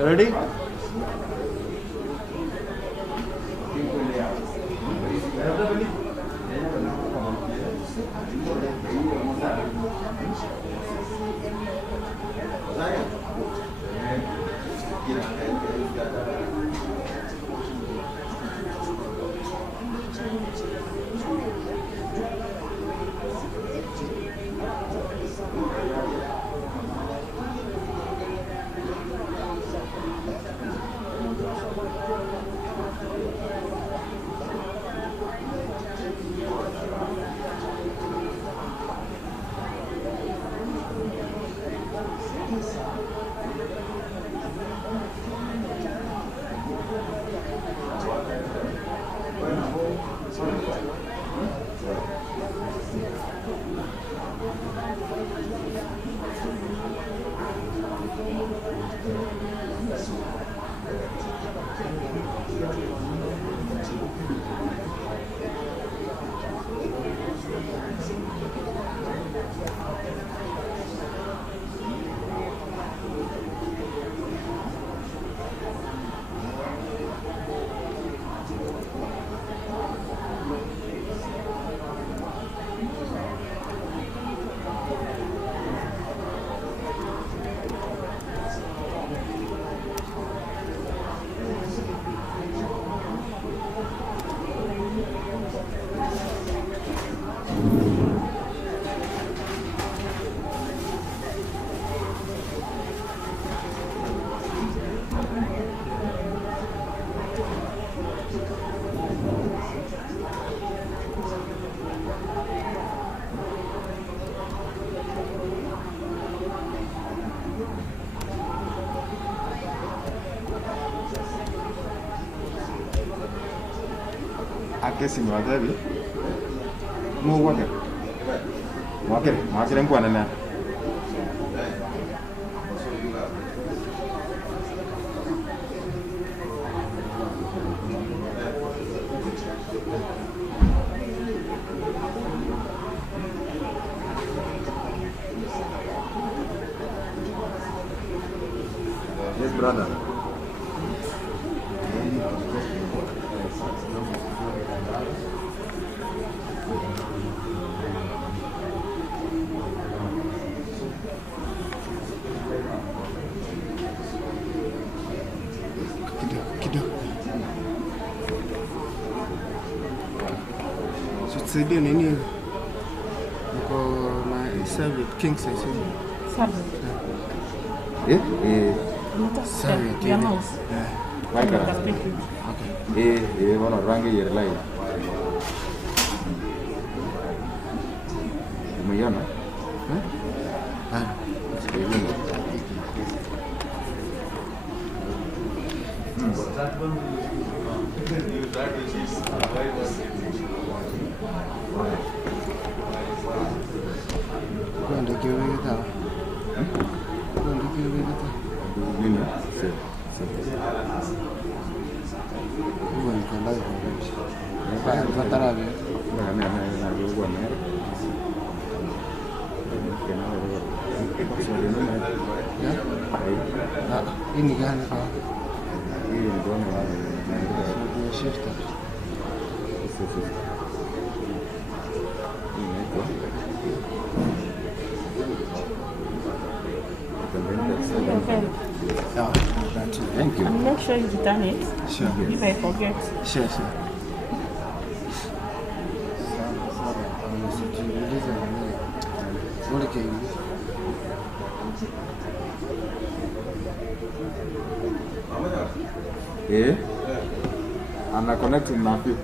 Ready? Kesi ni wadabi mu wake mwakere mbwana na yes brother. Saidia nini? Niko na serviette king size. Serviette. Serviette. Ya mouse. Okay. Wana rangi ya lai. Umeiona? Ini kan ini doang yang shifter. Ini itu. Oh, that's it. Thank you. And make sure you return it. Sure. If I forget. Sure. Ana connect na pia.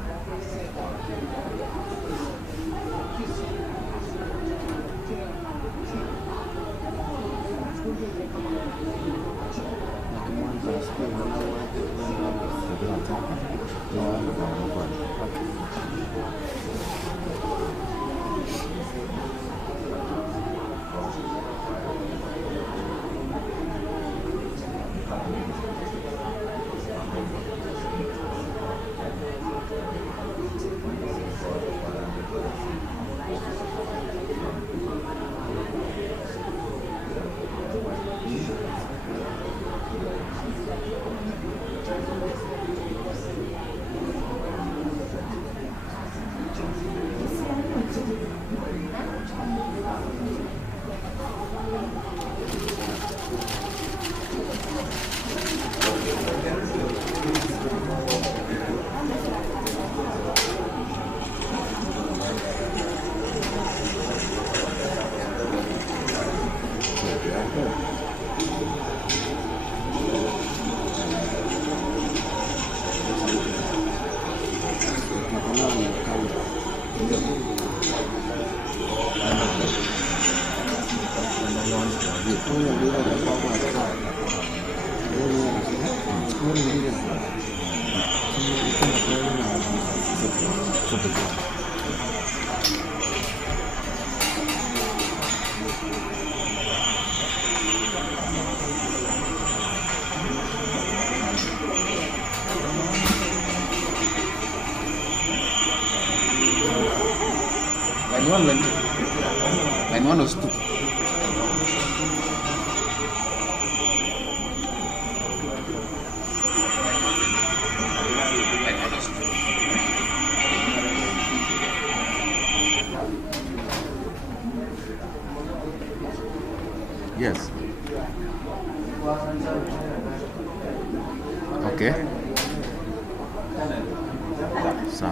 of the body. Line 1 was 2. Yes. Okay. Sa,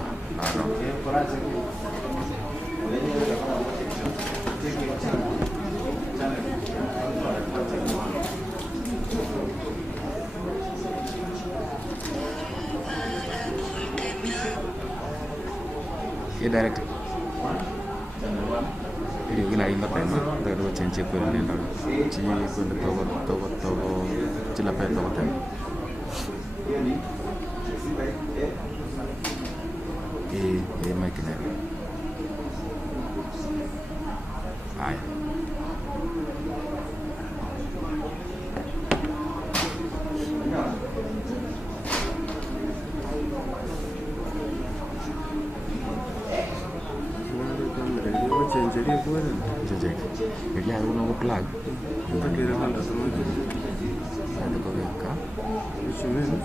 ये डायरेक्ट ये ना इंदा पैना तो वो चेंज को ले लो ची को तो चिल्ला पे तो होता है ये मैं किधर आया Jadi ada ulang plug. Kita kira kalau semua itu ada kau berka. Cuma ni.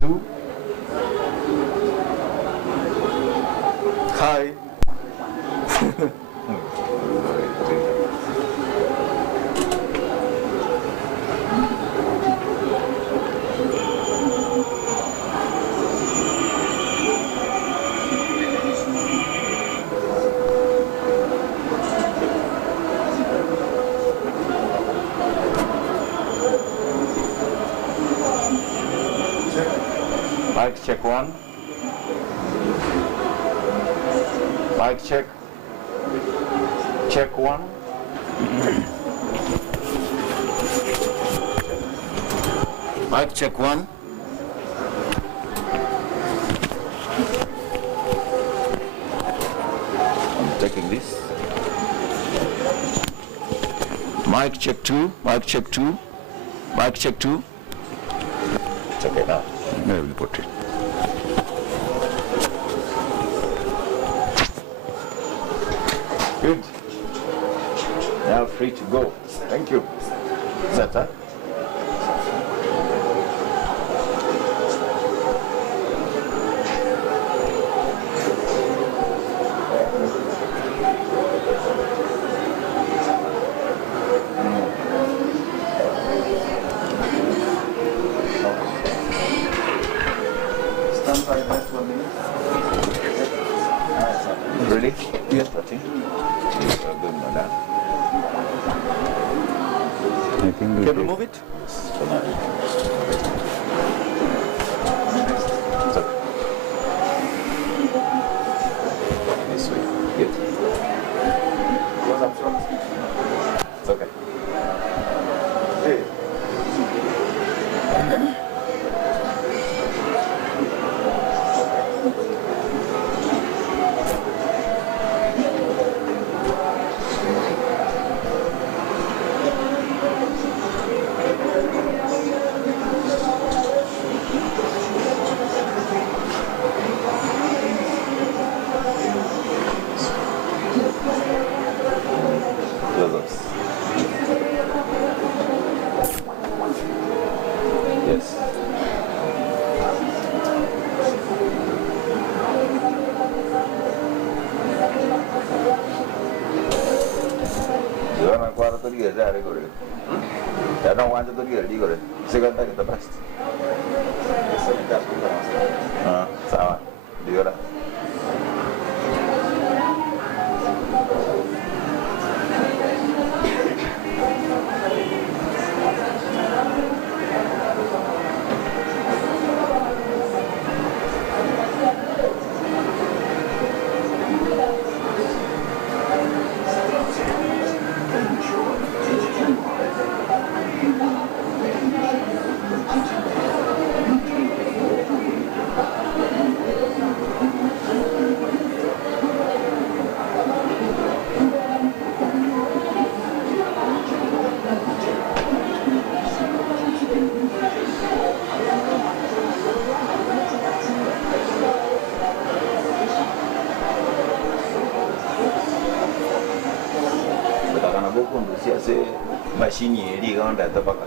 Betul. Hi. Mic check 1. Mic check. Check 1. Mic check 1. I'm taking this. Mic check 2. Mic check 2. Mic check 2. It's okay now. I will put it. Good. Now free to go. Thank you. Zeta. Stand by next 1 minute. Ready? Yes, Prati. Good, madam. I think Can we move it? this way. Good. Close up front. It's okay. Hey. Close-ups. Yes. get that. I don't want to get it. Second time is the best. Sawa. Diora. Machine iri on that tabaka.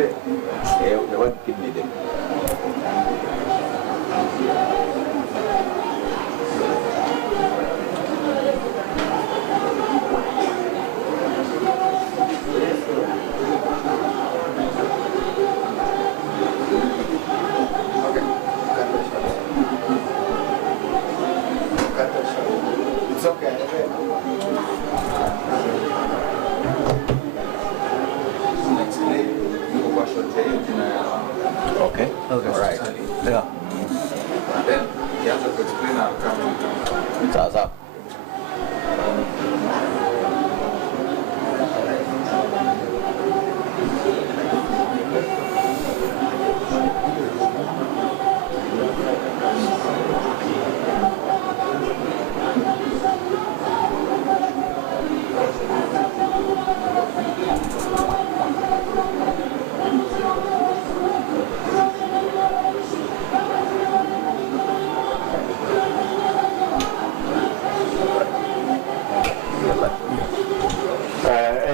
I want kidney day. It's okay. Okay. Okay. All right. Yeah. And then you have to explain our country. Sawa.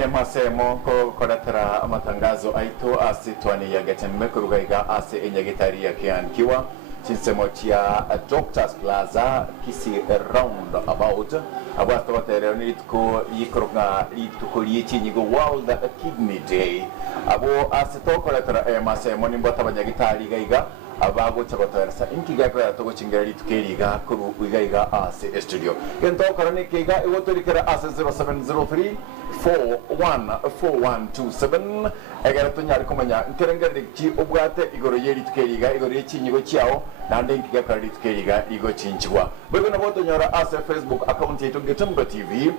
Masemo ko kodatara amatangazo aito asitwani ya gatembe kurugaiga ase enyagitari ya kiankiwa chinsemo chia Doctors Plaza kisi round about abasta watere nitko yikrunga itko yichinyigo World Kidney Day abo asito kodatara masemo nimbota banyagitari gaiga abago chagotarasa inkiga ko yatogo chingeri tukeriga kuru igaiga ase studio kento karane kega iwotorikera ase 0703 414127 egara tunyari kumanya nkerengere ki obwate igoro yeri tukeriga igoro yichinyigo chiao nande inkiga kari tukeriga igo chinchwa bego na boto nyara ase Facebook account yetu Getembe TV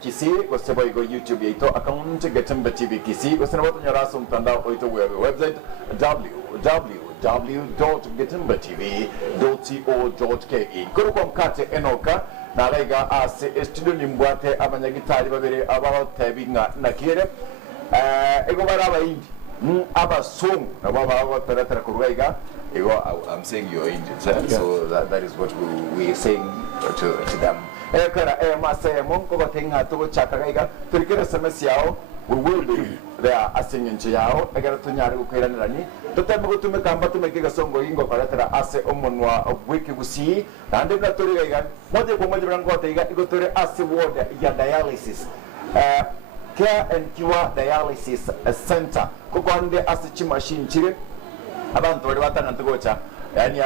kisi goseba igo YouTube yetu account Getembe TV kisi gosena boto nyara ase mtandao oito website www.getembatv.co.ke kuru kwa mkate enoka na lega ase studio nimbwate abanyagitari babere abatabinga nakire ego baraba indi aba song na baba taratara kurwaiga ego I'm saying you're Indian so that is what we are saying to them kara mase monko batenga to chakaiga turikira semesiao we will do there asing in chiao egara tunyari ukwiranirani totembe gutume kamba tumekega songo ingo paratera ase omonwa wiki gusi nande natoriga iga moje kwa moje brango teiga igotore ase ward ya dialysis care and cure dialysis center kukwande ase chimashine chire abantu bari batana tugocha yani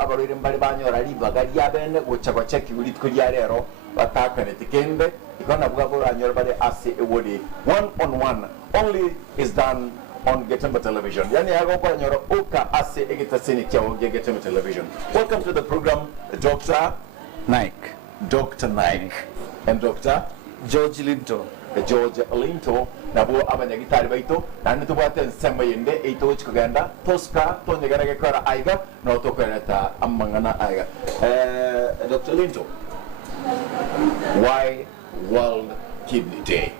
abarire mbali banyora libaga lyabene gocha kwa cheki ulitko lya rero batakane tikende ikona bugabo anyora bari ase ewodi one only is done on Getembe Television. Yani hago kwa nyora uka ase egitasini kia uge Getembe Television. Welcome to the program, Dr. Nike. Dr. Nike. And Dr. George Linto. George Linto. Nabu abanyagitari baito. Nani tubuate nsema yende eito uchikuganda. Toska tonyegarage kwa aiga. Na utokereta amangana aiga. Dr. Linto. Why World Kidney Day?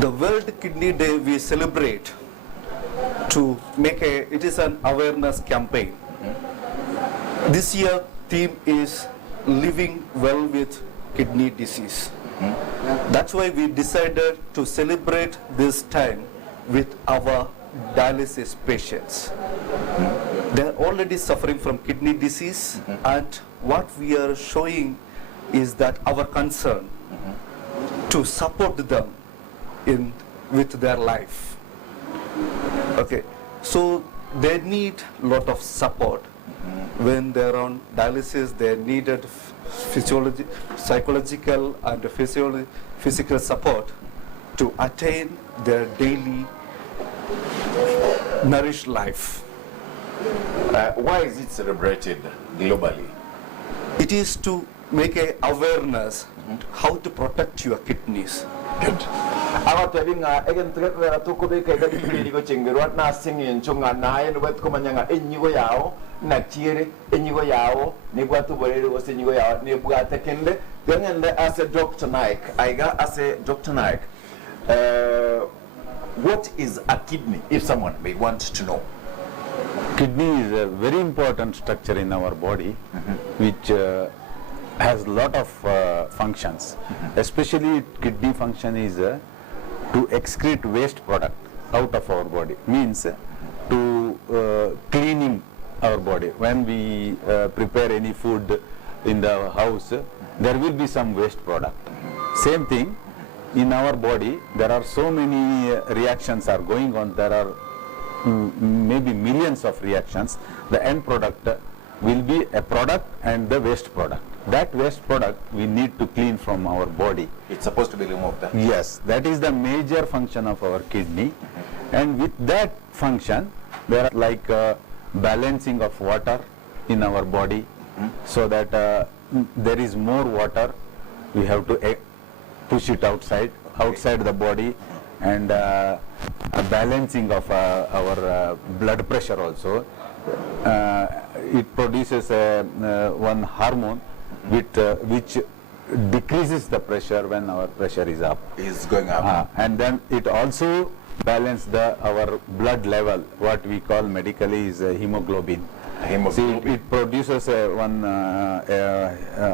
The World Kidney Day we celebrate to make it is an awareness campaign. Mm-hmm. This year theme is living well with kidney disease. Mm-hmm. That's why we decided to celebrate this time with our dialysis patients. Mm-hmm. They are already suffering from kidney disease, and what we are showing is that our concern to support them with their life. Okay, so they need lot of support. When they're on dialysis, they needed psychological and physical support to attain their daily nourished life. Why is it celebrated globally? It is to make a awareness how to protect your kidneys. Good. Abatebinga again trekera tukubeka ga go chengerwa na singin chunga na yen wet komanyanga enyigo yao na tiere enyigo yao ne bwatu borere go senyigo yao ne bwata kende gangende as a Dr. Nike aiga as a Dr. Nike what is a kidney if someone may want to know? Kidney is a very important structure in our body which has a lot of functions. Especially kidney function is to excrete waste product out of our body, means to cleaning our body. When we prepare any food in the house, there will be some waste product. Same thing in our body, there are so many reactions are going on. There are maybe millions of reactions. The end product will be a product and the waste product. That waste product we need to clean from our body. It's supposed to be removed. Yes, that is the major function of our kidney. And with that function, there are like balancing of water in our body, so that there is more water. We have to push it outside the body, and a balancing of our blood pressure also. It produces one hormone which decreases the pressure when our pressure is up. Is going up. And then it also balances our blood level, what we call medically is hemoglobin. See, it produces one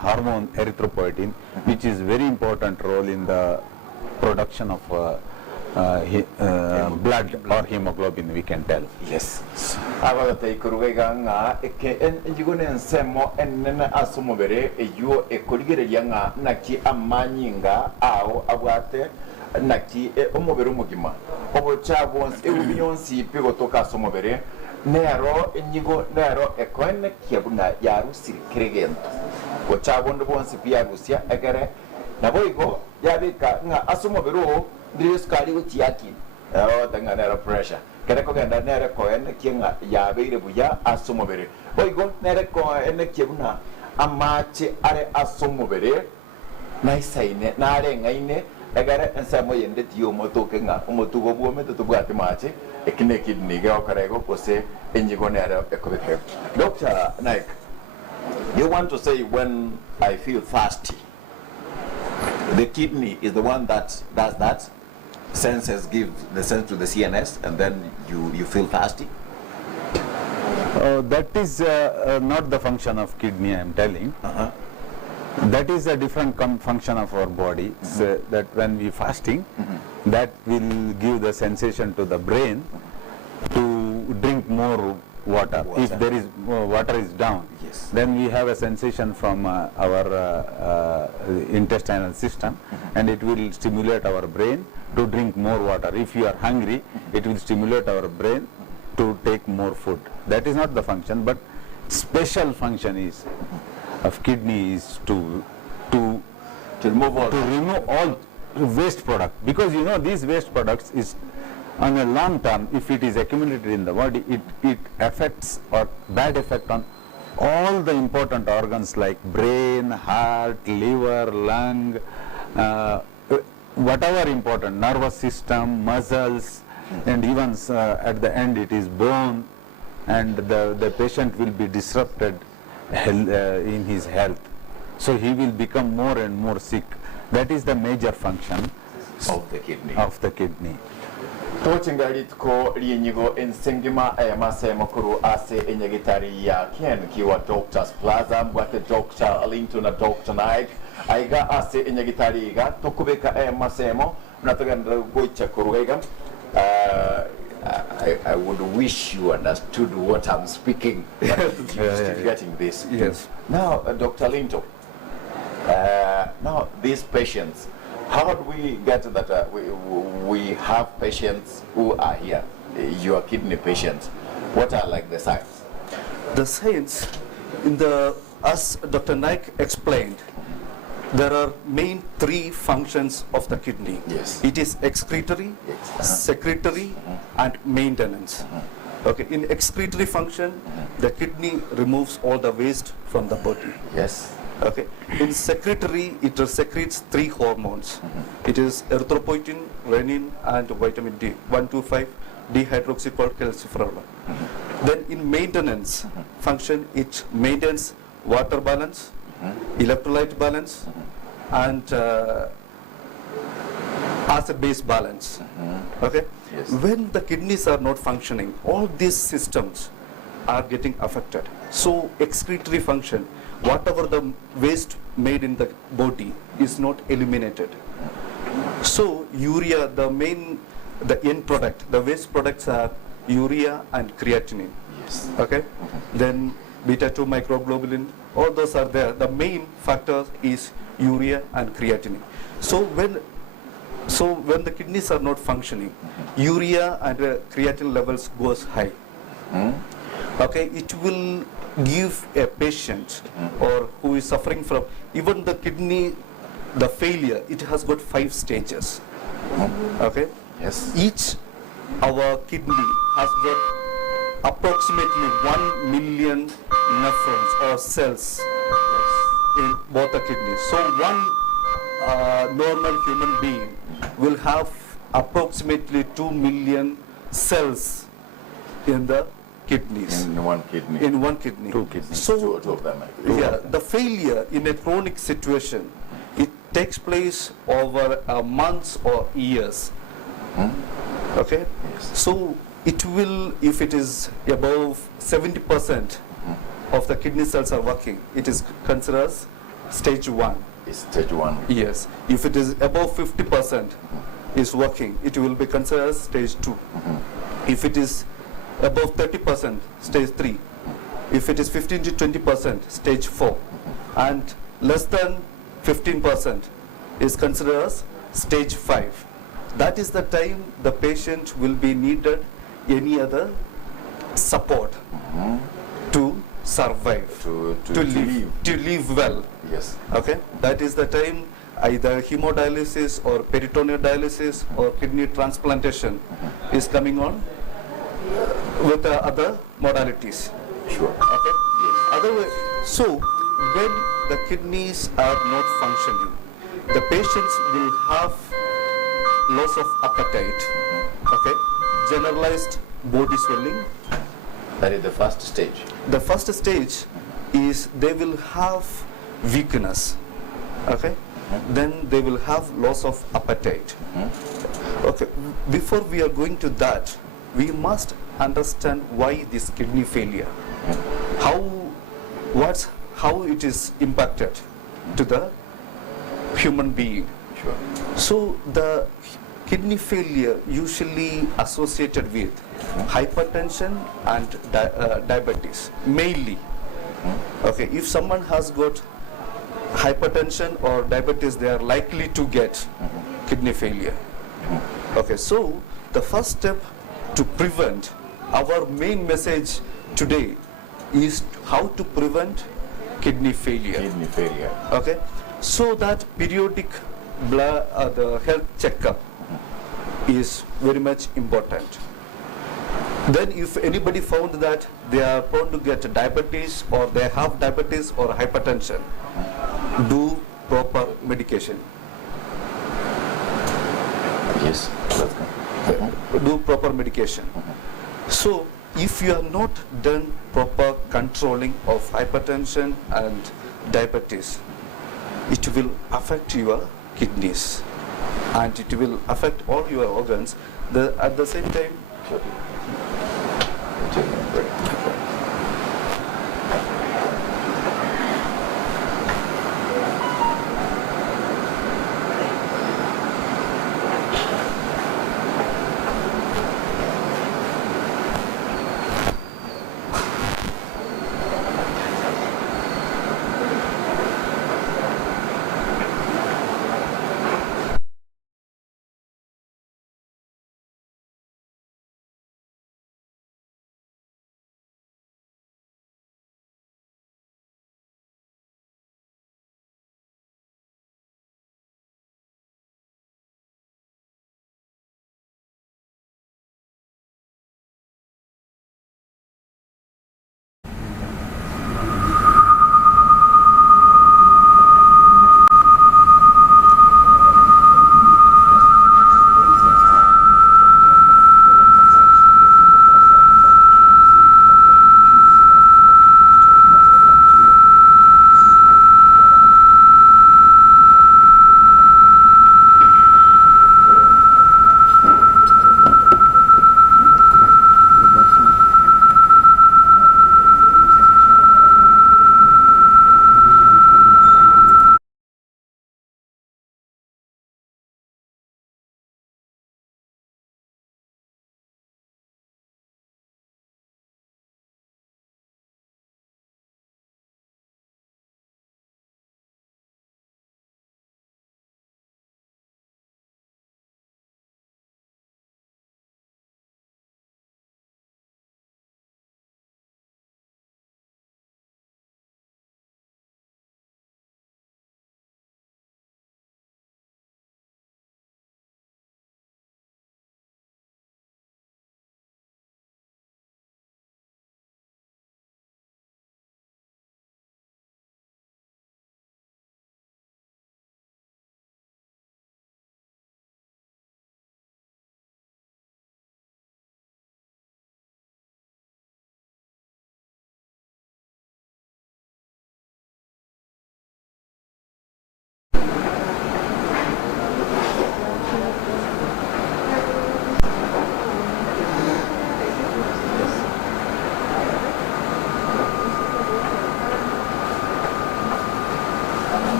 hormone, erythropoietin, which is very important role in the production of blood or hemoglobin, we can tell. Yes. Abata ikuruga nga njigone nsemo enena asumobere eyo ekoligereria nga naki amanyinga awo abwate naki omubere omugima obuchabonsi ebiyonsi pigo toka asumobere nero enyigo nero ekone kiabuna yarusiri kiregento ochabondo bonsi pia Rusia egere naboigo yabika nga asumobere ndiri skali utiaki tanga nero pressure kere ko ganda nere ko en kienga ya beire buya asumobere oigo nere ko en kiebuna amache are asumobere naisaine nare ngaine egare ensamo yende tiyo moto kenga omotugo buome to bwate mache ekine kidney ga okarego kose enjigo nere ekobeke. Dr. Nike, you want to say when I feel thirsty, the kidney is the one that does that? Senses give the sense to the CNS and then you feel thirsty? That is not the function of kidney, I am telling. That is a different function of our body. So that when we fasting, that will give the sensation to the brain to drink more water. If there is water is down, then we have a sensation from our intestinal system, and it will stimulate our brain to drink more water. If you are hungry, it will stimulate our brain to take more food. That is not the function, but special function is of kidney is to remove all waste product, because you know these waste products is on a long term, if it is accumulated in the body, it affects or bad effect on all the important organs like brain, heart, liver, lung, whatever important, nervous system, muscles, and even at the end it is bone, and the patient will be disrupted in his health. So he will become more and more sick. That is the major function of the kidney. Tochingalit ko lienyigo ensengima ayamase mokuru ase enyegitari ya Ken kiwa Doctors Plaza mbwate Dr. Linton na Dr. Nike aiga ase enyegitari ga tokubeka ayamasemo nataganda goicha kurugaiga. I would wish you understood what I'm speaking, but you're still getting this. Yes. Now, Dr. Linton, now these patients, How do we get to that? We have patients who are here, your kidney patients. What are like the signs? The signs, as Dr. Naik explained, there are main three functions of the kidney. Yes. It is excretory, secretory, and maintenance. Okay. In excretory function, the kidney removes all the waste from the body. Yes. Okay. In secretory, it secretes three hormones. It is erythropoietin, renin, and vitamin D, 1,2,5 dehydroxycholcalciferol. Then in maintenance function, it maintains water balance, electrolyte balance, and acid-base balance. Okay. Yes. When the kidneys are not functioning, all these systems are getting affected. So excretory function, whatever the waste made in the body is not eliminated. So urea, the end product, the waste products are urea and creatinine. Yes. Okay. Then beta-2 microglobulin, all those are there. The main factor is urea and creatinine. So when the kidneys are not functioning, urea and creatinine levels goes high. Okay, it will give a patient or who is suffering from even the kidney, the failure, it has got 5 stages. Okay. Yes. Each our kidney has got approximately 1 million nephrons or cells in both the kidneys. So one normal human being will have approximately 2 million cells in the kidneys. In one kidney. In one kidney. 2 kidneys. So Two of them. Actually. yeah, the failure in a chronic situation, it takes place over months or years. Okay. Yes. So it will, if it is above 70% of the kidney cells are working, it is considered as stage 1. It's stage 1. Yes. If it is above 50% is working, it will be considered as stage 2. If it is above 30%, stage 3. If it is 15 to 20%, stage 4. And less than 15% is considered as stage 5. That is the time the patient will be needed any other support to survive, To live well. Yes. Okay, that is the time either hemodialysis or peritoneal dialysis or kidney transplantation is coming on with other modalities. Sure. Okay. Otherwise, so when the kidneys are not functioning, the patients will have loss of appetite. Okay, generalized body swelling. That is the first stage. The first stage is they will have weakness. Okay, then they will have loss of appetite. Okay, before we are going to that, we must understand why this kidney failure, how it is impacted to the human being. Sure. So the kidney failure usually associated with hypertension and diabetes mainly. Okay, if someone has got hypertension or diabetes, they are likely to get kidney failure. Okay, so the first step to prevent, our main message today is how to prevent kidney failure. Kidney failure. Okay, so that periodic the health checkup is very much important. Then if anybody found that they are prone to get diabetes or they have diabetes or hypertension, do proper medication. Yes. Let's go. Do proper medication. So if you have not done proper controlling of hypertension and diabetes, it will affect your kidneys and it will affect all your organs. At the same time, Sure. Taking a break.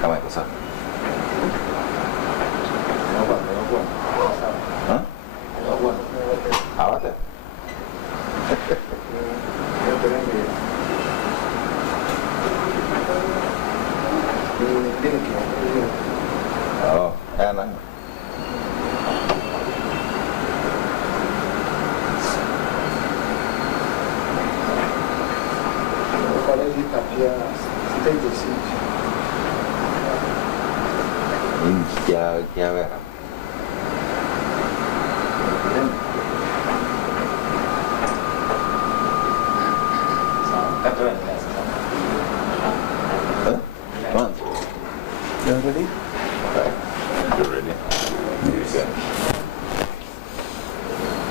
Kama iko sawa? Huh? Awate? Oh, enak. Ya verá. Huh? You ready? Okay. You ready? Yes.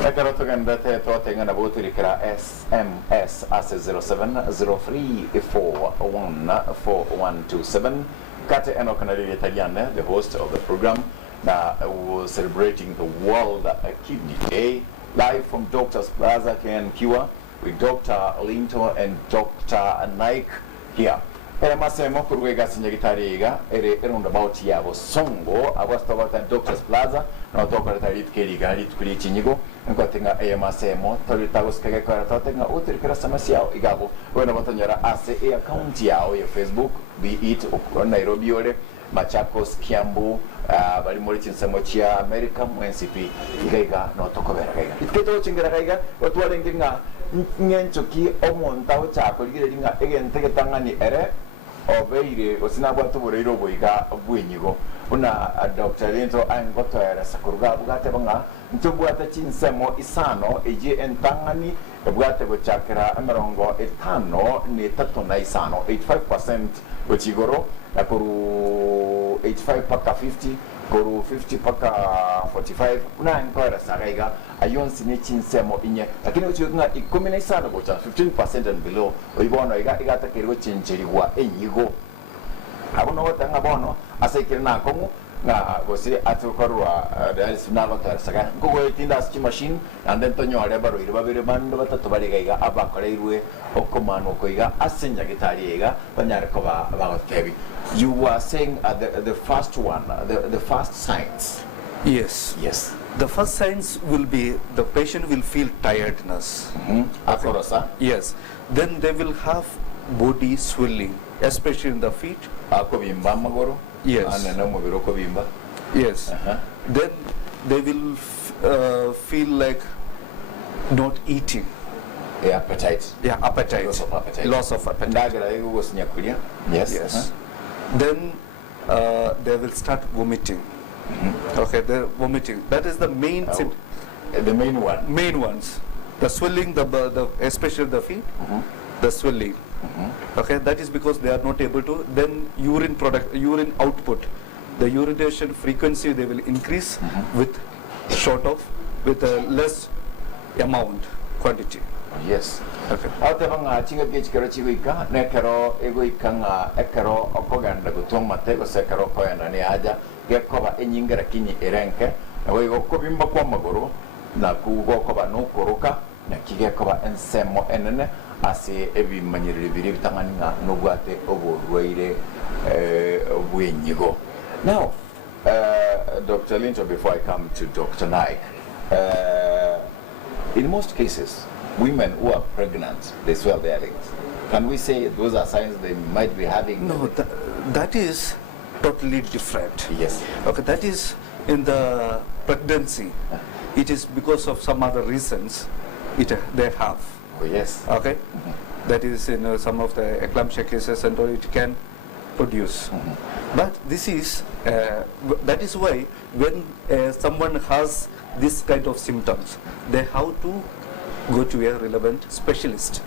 Ekaroto gandate to tenga na botu rikra SMS ase 0703414127. Kate Eno Canadian Italiane, the host of the program. Now we're celebrating the World Kidney Day live from Doctor's Plaza Ken Kiwa with Dr. Linto and Dr. Nike here. Ere masemo kurwega sinyagitariga ere roundabout yabo songo abastobata Doctor's Plaza na tokora tarit keriga rit kuri chinyigo nkotinga ere masemo toritagos kage kwara totenga utirikira samasiao igabo wena batonyara ase e account yao ya Facebook be it Nairobi ore Machakos Kiambu bali muri chinsemo chia America MNCP igaiga no tokobera gaiga itketo chingira gaiga otwale nginga ngenchoki omonta ochakorigire ringa egentege tangani ere obeire osinabwa tubureiro boiga bwenyigo una Dr. Linto angotwera sakuruga bugate banga ntubwata chinsemo isano eje entangani bugate bochakira emirongo etano ne tatu na isano 85% bochigoro nakuru 85 paka 50 koru 50 paka 45 una nkwara sagaiga ayonsi ne chinsemo inye lakini uchigunga ikomina isano bocha 15% and below oibona igata kirigo chinchiriwa enyigo abono watanga bono asekire na komu na gosi atukorwa dialysis nalo tarsaga ngogo itinda ski machine and then tonyo ale baro ire babire bando batatu bariga abakoreirwe okomano koiga asenya gitariga banyare ko bagotebi. You were saying the first one, the first signs. Yes. Yes. The first signs will be the patient will feel tiredness. Okay. Yes. Then they will have body swelling, especially in the feet. Akobimba magoro. Yes. Yes. Then they will feel like not eating. Yeah, appetite. Yeah, appetite. Loss of appetite. Loss of appetite. Yes. Yes. Then they will start vomiting. Okay, they're vomiting. That is the main the main one. Main ones. The swelling, the especially the feet, the swelling. Okay, that is because they are not able to. Then urine output, the urination frequency they will increase with less amount quantity. Yes. Okay. Ate banga chinga gech kero chiguika nekero egoika nga ekero okoganda gutoma tego sekero koyana ni aja gekoba enyingera kinyi erenke nawe gokobimba kwa magoro na kugokoba no koroka na kigekoba ensemo enene ase ebimanyirire biri bitangania no bwate oborwaire bwenyigo. Now Dr. Linto, before I come to Dr. Nike, in most cases women who are pregnant, they swell their legs. Can we say those are signs they might be having? No, that is totally different. Yes. Okay, that is in the pregnancy. It is because of some other reasons they have. Oh, yes. Okay, that is in some of the eclampsia cases and all it can produce. But this is that is why when someone has this kind of symptoms, they have to go to a relevant specialist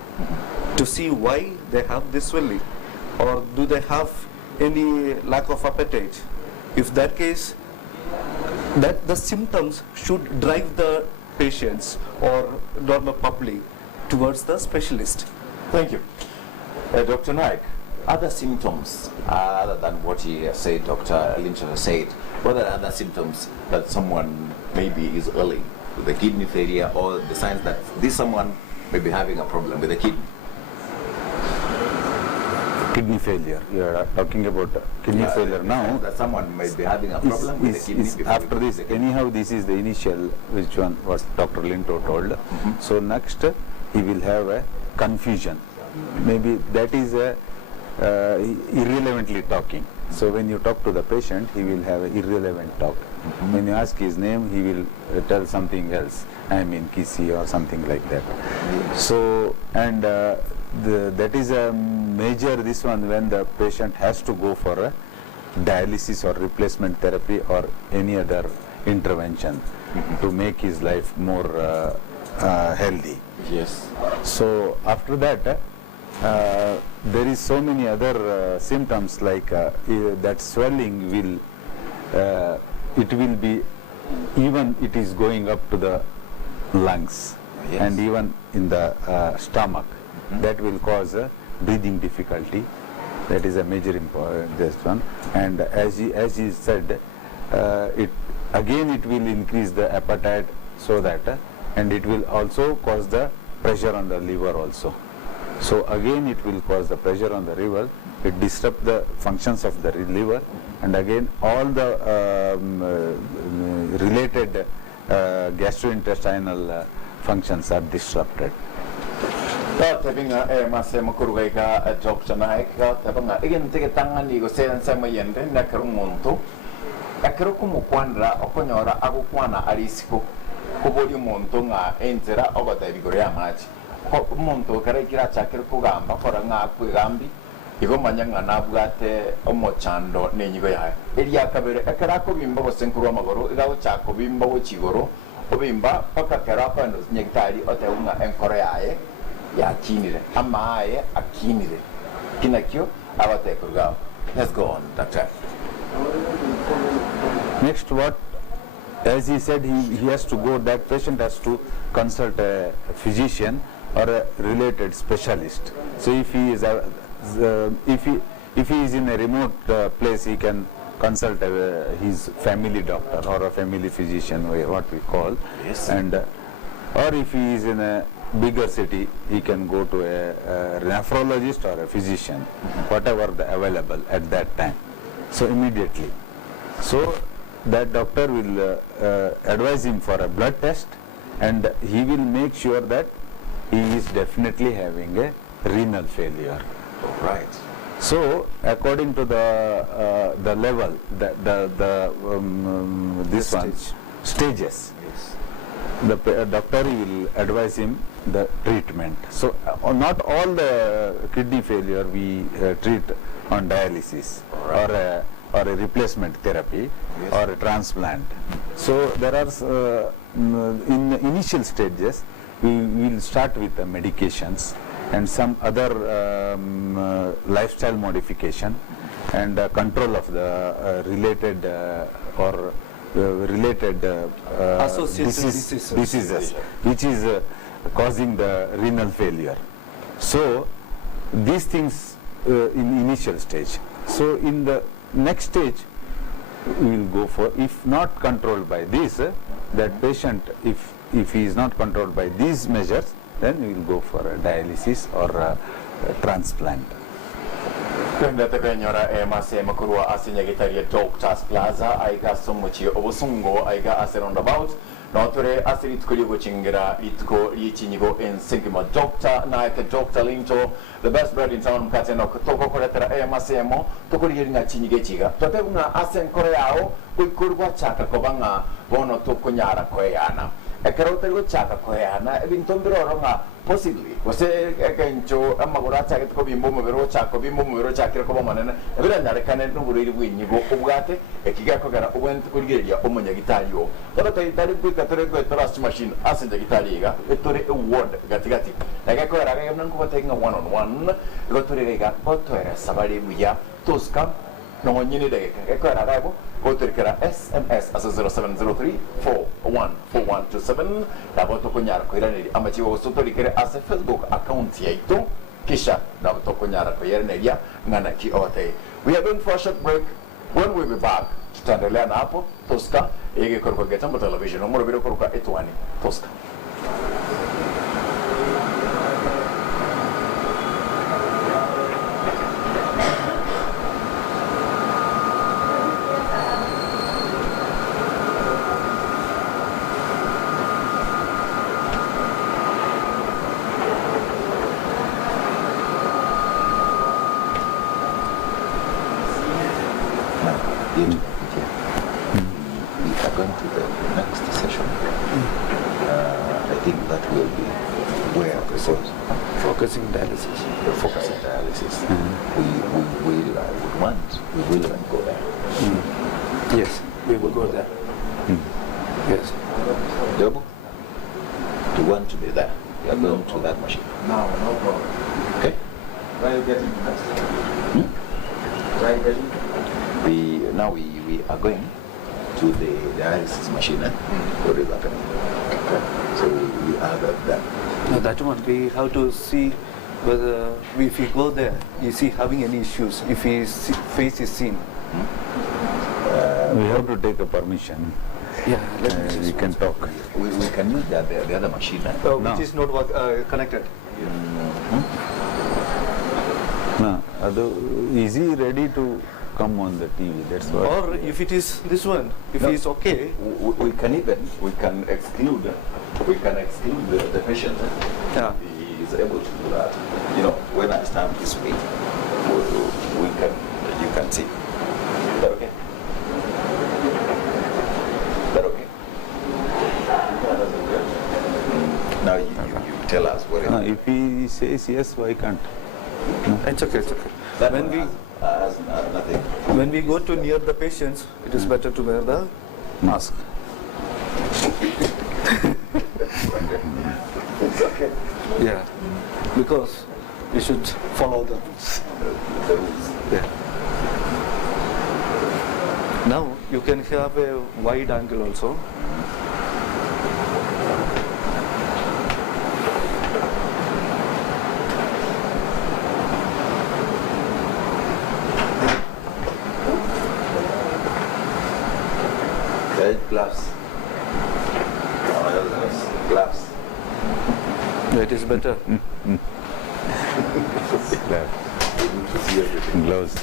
to see why they have this swelling, or do they have any lack of appetite. If that case, that the symptoms should drive the patients or normal public towards the specialist. Thank you. Dr. Nike, other symptoms other than what he said, Dr. Linto said, what are other symptoms that someone maybe is early with the kidney failure, or the signs that someone may be having a problem with the kidney? kidney failure. You are talking about kidney failure now. That someone might be having a problem with the kidney. After this, anyhow, this is the initial, which one was Dr. Linto told. So next, he will have a confusion. Maybe that is irrelevantly talking. So when you talk to the patient, he will have an irrelevant talk. When you ask his name, he will tell something else. I mean, Kisi or something like that. So, and that is a major this one when the patient has to go for a dialysis or replacement therapy or any other intervention to make his life more healthy. Yes. So after that, there is so many other symptoms like that swelling will, it will be, even it is going up to the lungs and even in the stomach. That will cause a breathing difficulty. That is a major important this one. And as you said, it will increase the appetite, so that and it will also cause the pressure on the liver also. So again it will cause the pressure on the liver. It disrupts the functions of the liver, and again all the related gastrointestinal functions are disrupted. Tabinga mase makuruga ka doctor na ka tabanga igen tege tangani go sen sama yende na karumonto akero kumukwandra okonyora agukwana arisiko kuboli monto nga enzera ogota bigore amaji ko monto kare kira chakero kugamba kora nga kwigambi igo manyanga nabwate omochando nenyigo yae elia kabere akara ko bimba go senkuru amagoro igawo chako bimba go chigoro obimba paka kara pano nyegitari oteunga enkoro yae ya kinire amaye akinire kinakyo abate kurga. Let's go on, doctor. Next, what, as he said, he has to go, that patient has to consult a physician or a related specialist. So if he is if he is in a remote place, he can consult his family doctor or a family physician, what we call. Yes. And or if he is in a bigger city, he can go to a nephrologist or a physician, whatever the available at that time. So immediately. So that doctor will advise him for a blood test, and he will make sure that he is definitely having a renal failure. Right. So according to the level, this one stages. Yes. The doctor will advise him the treatment. So not all the kidney failure we treat on dialysis or a replacement therapy or a transplant. So there are in the initial stages we will start with the medications and some other lifestyle modification and control of the related diseases which is causing the renal failure. So these things in initial stage. So in the next stage we will go for, if not controlled by this, that patient, if he is not controlled by these measures, then we will go for a dialysis or a transplant. Kwenda tekenyora mase makurua asinya gitaria Doctors Plaza aiga somuchi obusungo aiga aserondabout notore asiritko chingira itko lichinyigo en singima doctor naike Dr. Linto, the best bread in town mkateno toko koretera mase mo toko ringa chinyige chiga tote una asen koreao kuikurwa chaka kobanga bono toko nyara koyana ekero tego chaka koyana ebintombiro nga possibly wase ekencho amagora chaka ko bimbo mubero chaka bimbo mubero chaka ko bamanana ebira nyarekane n'uburiri bwinyigo ubwate ekiga kogara ubwente kurigeria omunya gitario todo tayitari kwikatore ko trust machine asenja gitariga etore award gatigati naga ko araga nanko batenga one on one gotore ga botore sabari buya toska no nyine de ko araga bo Goturkera SMS as 0703-414127 Daboto Kunyara Koiraneri Amachiwo Sotorikere as a Facebook account Yaito Kisha Daboto Kunyara Koiraneri Nanaki Ote. We are going for a short break. When we be back, Standelea Napo, Tosca, Ege Korko Getamo Television, Omoro Korka Etuani, Tosca. due to the PTI. We are going to the next session. I think that will be where because Focusing dialysis. the focus on dialysis. We will go there. Yes, we will go there. Yes. Double. We want to be there. We are going to that machine. No problem. Okay? Where are you getting next? Where are you getting? We are going to the dialysis machine. What is happening? So we are there. No, that one we have to see whether if we go there, is he having any issues? If his face is seen. We have to take a permission. Yeah, We can talk. We can use the other machine. No. which is not connected. No, is he ready to come on the TV? That's what. Or if it is this one, if he is okay. We can exclude the patient. Yeah. He is able to do that. When I stand this way, you can see. Is that okay? Is that okay? Now you tell us what it No, is. if he says yes, why can't? It's okay, it's okay. That When one we has nothing. when we go to near the patients, it is better to wear the mask. It's okay. Yeah, because we should follow the rules. The rules. Yeah. Now you can have a wide angle also. Gloves. Gloves. Yeah, it is better. Gloves.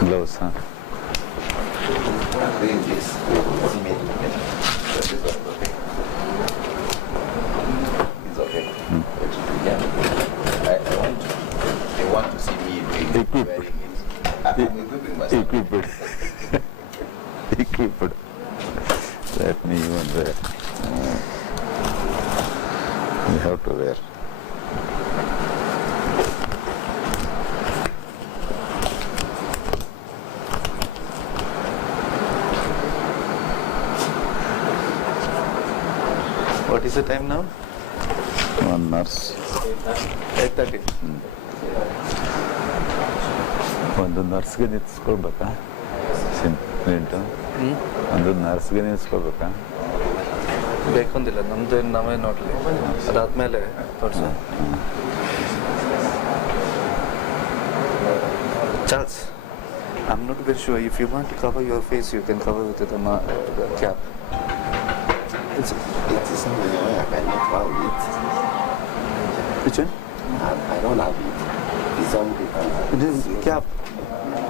Gloves, huh? Doing this. It's okay. I want to see me Equipped. wearing it. I'm equipping myself. Equipped. Equipped. Let me even wear. You have to wear. What is the time now? One nurse. 8:30. ಒಂದು ನರ್ಸ್ಗೆ ನಿಲ್ಸ್ಕೊಳ್ಬೇಕಾ ಸಿಂಪ್ಲಿಂಟು ಒಂದು ನರ್ಸ್ಗೆ ನಿಲ್ಸ್ಕೊಳ್ಬೇಕಾ ಬೇಕಂದಿಲ್ಲ ನಮ್ದು ನಾವೇ ನೋಡಲಿ ಅದಾದ್ಮೇಲೆ ತೋರಿಸು. Charles, I'm not very sure. If you want to cover your face, you can cover with the cap. It is something I cannot have it. Which one? I don't have it. It's something It is cap.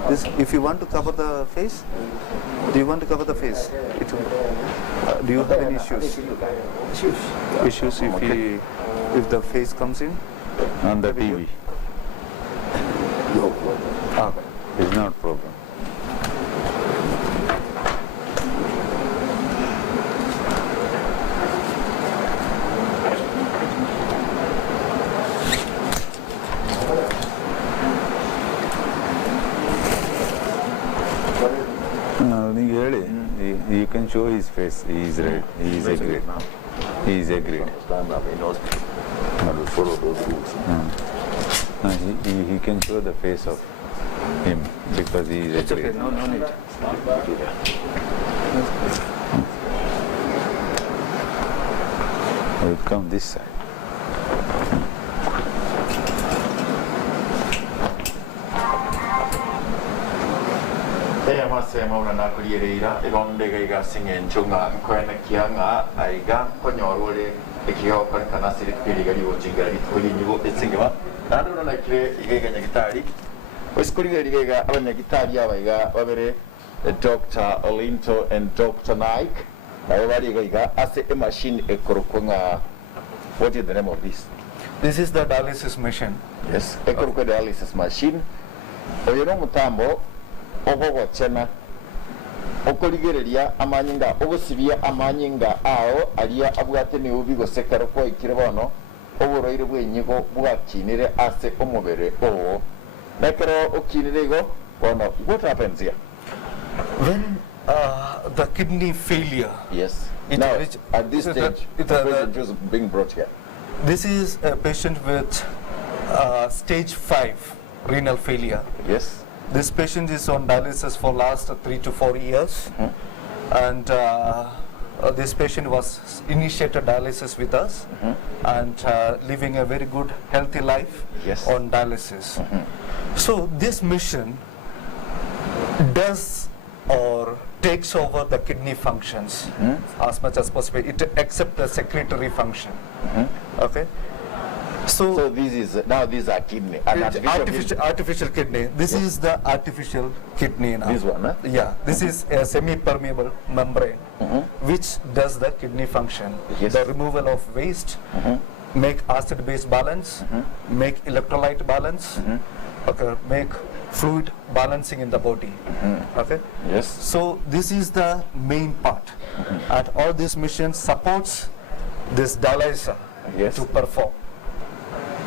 This, if you want to cover the face, do you want to cover the face? Do you have any issues? Issues if the face comes in? on the TV. No. Okay. It's not problem. ನೀವು ಹೇಳಿ you can show his face. He is right. He is agreed. He is agreed. I will follow those rules. He can show the face of him because he is It's okay. agreed. No need. I will come this side. Mauna na kurireira ironde ga singen chunga koena kianga aiga konyorore ikio kon kana sirit piri gari wo chingari kuri nigo etsingewa nado na kire igega nyagitari oskuri igega abanyagitari abaiga babere Dr. Olinto and Dr. Nike nawe bariga ase a machine ekorokonga. What is the name of this? This is the dialysis machine. Yes, ekoroko dialysis machine. Oyo no mutambo ogogochena okorigereria amanyinga ogosibia amanyinga ao alia abwate ni ubigo sekaro ko ikire bono oboroire bwenyigo bwakinire ase omubere o nekero okinire go bono. What happens here When the kidney failure, yes It now reach- at this it- stage it- the patient is being brought here? this is a patient with stage 5 renal failure. Yes. This patient is on dialysis for last 3 to 4 years, and this patient was initiated dialysis with us, and living a very good healthy life Yes. on dialysis. So this mission does or takes over the kidney functions as much as possible. It accepts the secretory function. Okay. So this is now these are kidney an Artificial kidney. This is the artificial kidney now. This one, huh? Yeah, this is a semi-permeable membrane which does the kidney function. Yes. The removal of waste, make acid-base balance, make electrolyte balance, okay, make fluid balancing in the body. Okay. Yes. So this is the main part, and all these missions supports this dialyzer Yes. to perform.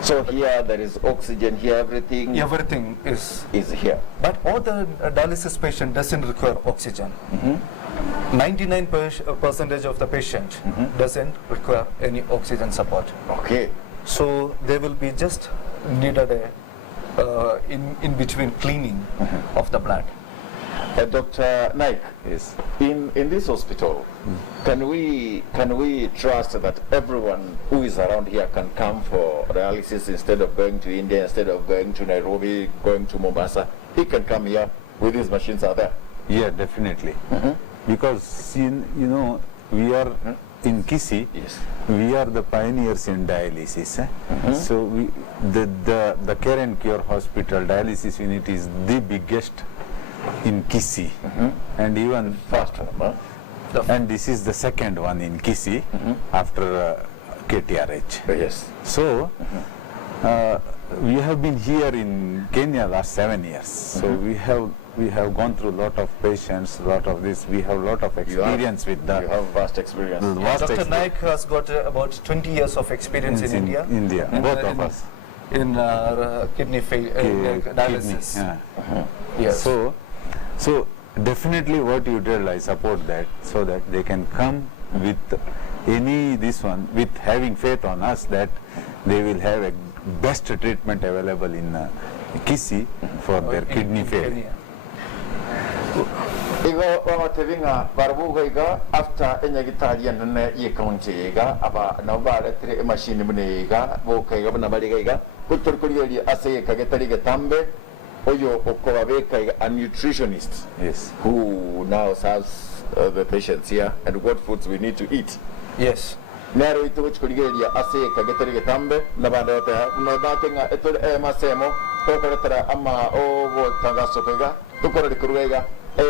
So here there is oxygen here, everything Everything is, is here. but all the dialysis patient doesn't require oxygen. 99% of the patient doesn't require any oxygen support. Okay. So they will be just needed a in between cleaning of the blood. Dr. Naik, Yes. in this hospital, can we trust that everyone who is around here can come for dialysis instead of going to India, instead of going to Nairobi, going to Mombasa? He can come here with these machines are there. Yeah, definitely. Because you know we are in Kisi. Yes. We are the pioneers in dialysis. So the Care and Cure Hospital dialysis unit is the biggest in Kisi, and even Fast one, huh? and this is the second one in Kisi after KTRH. Yes. So we have been here in Kenya last 7 years. So we have gone through a lot of patients, lot of this. We have a lot of experience with You that. have vast experience. Dr. Naik has got about 20 years of experience in India. India, both of us. In kidney dialysis. Kidney, yeah. Yes. So definitely what you did, I support that, so that they can come with this one, with having faith on us that they will have a best treatment available in Kisi for their kidney failure. Igo wamatevinga barabuga iga after enyagitalia nene ye county iga aba nabare tre machine mune iga boka iga bana bariga iga kuturkuri ase kagetari gatambe oyo okobabeka iga a nutritionist, Yes. who now serves the patients here and what foods we need to eat. Yes. Nero ito kuchkurigeria ase kagetari gatambe nabanda ta no datenga eto masemo tokoretara ama ogo tangaso pega tokorere kurwega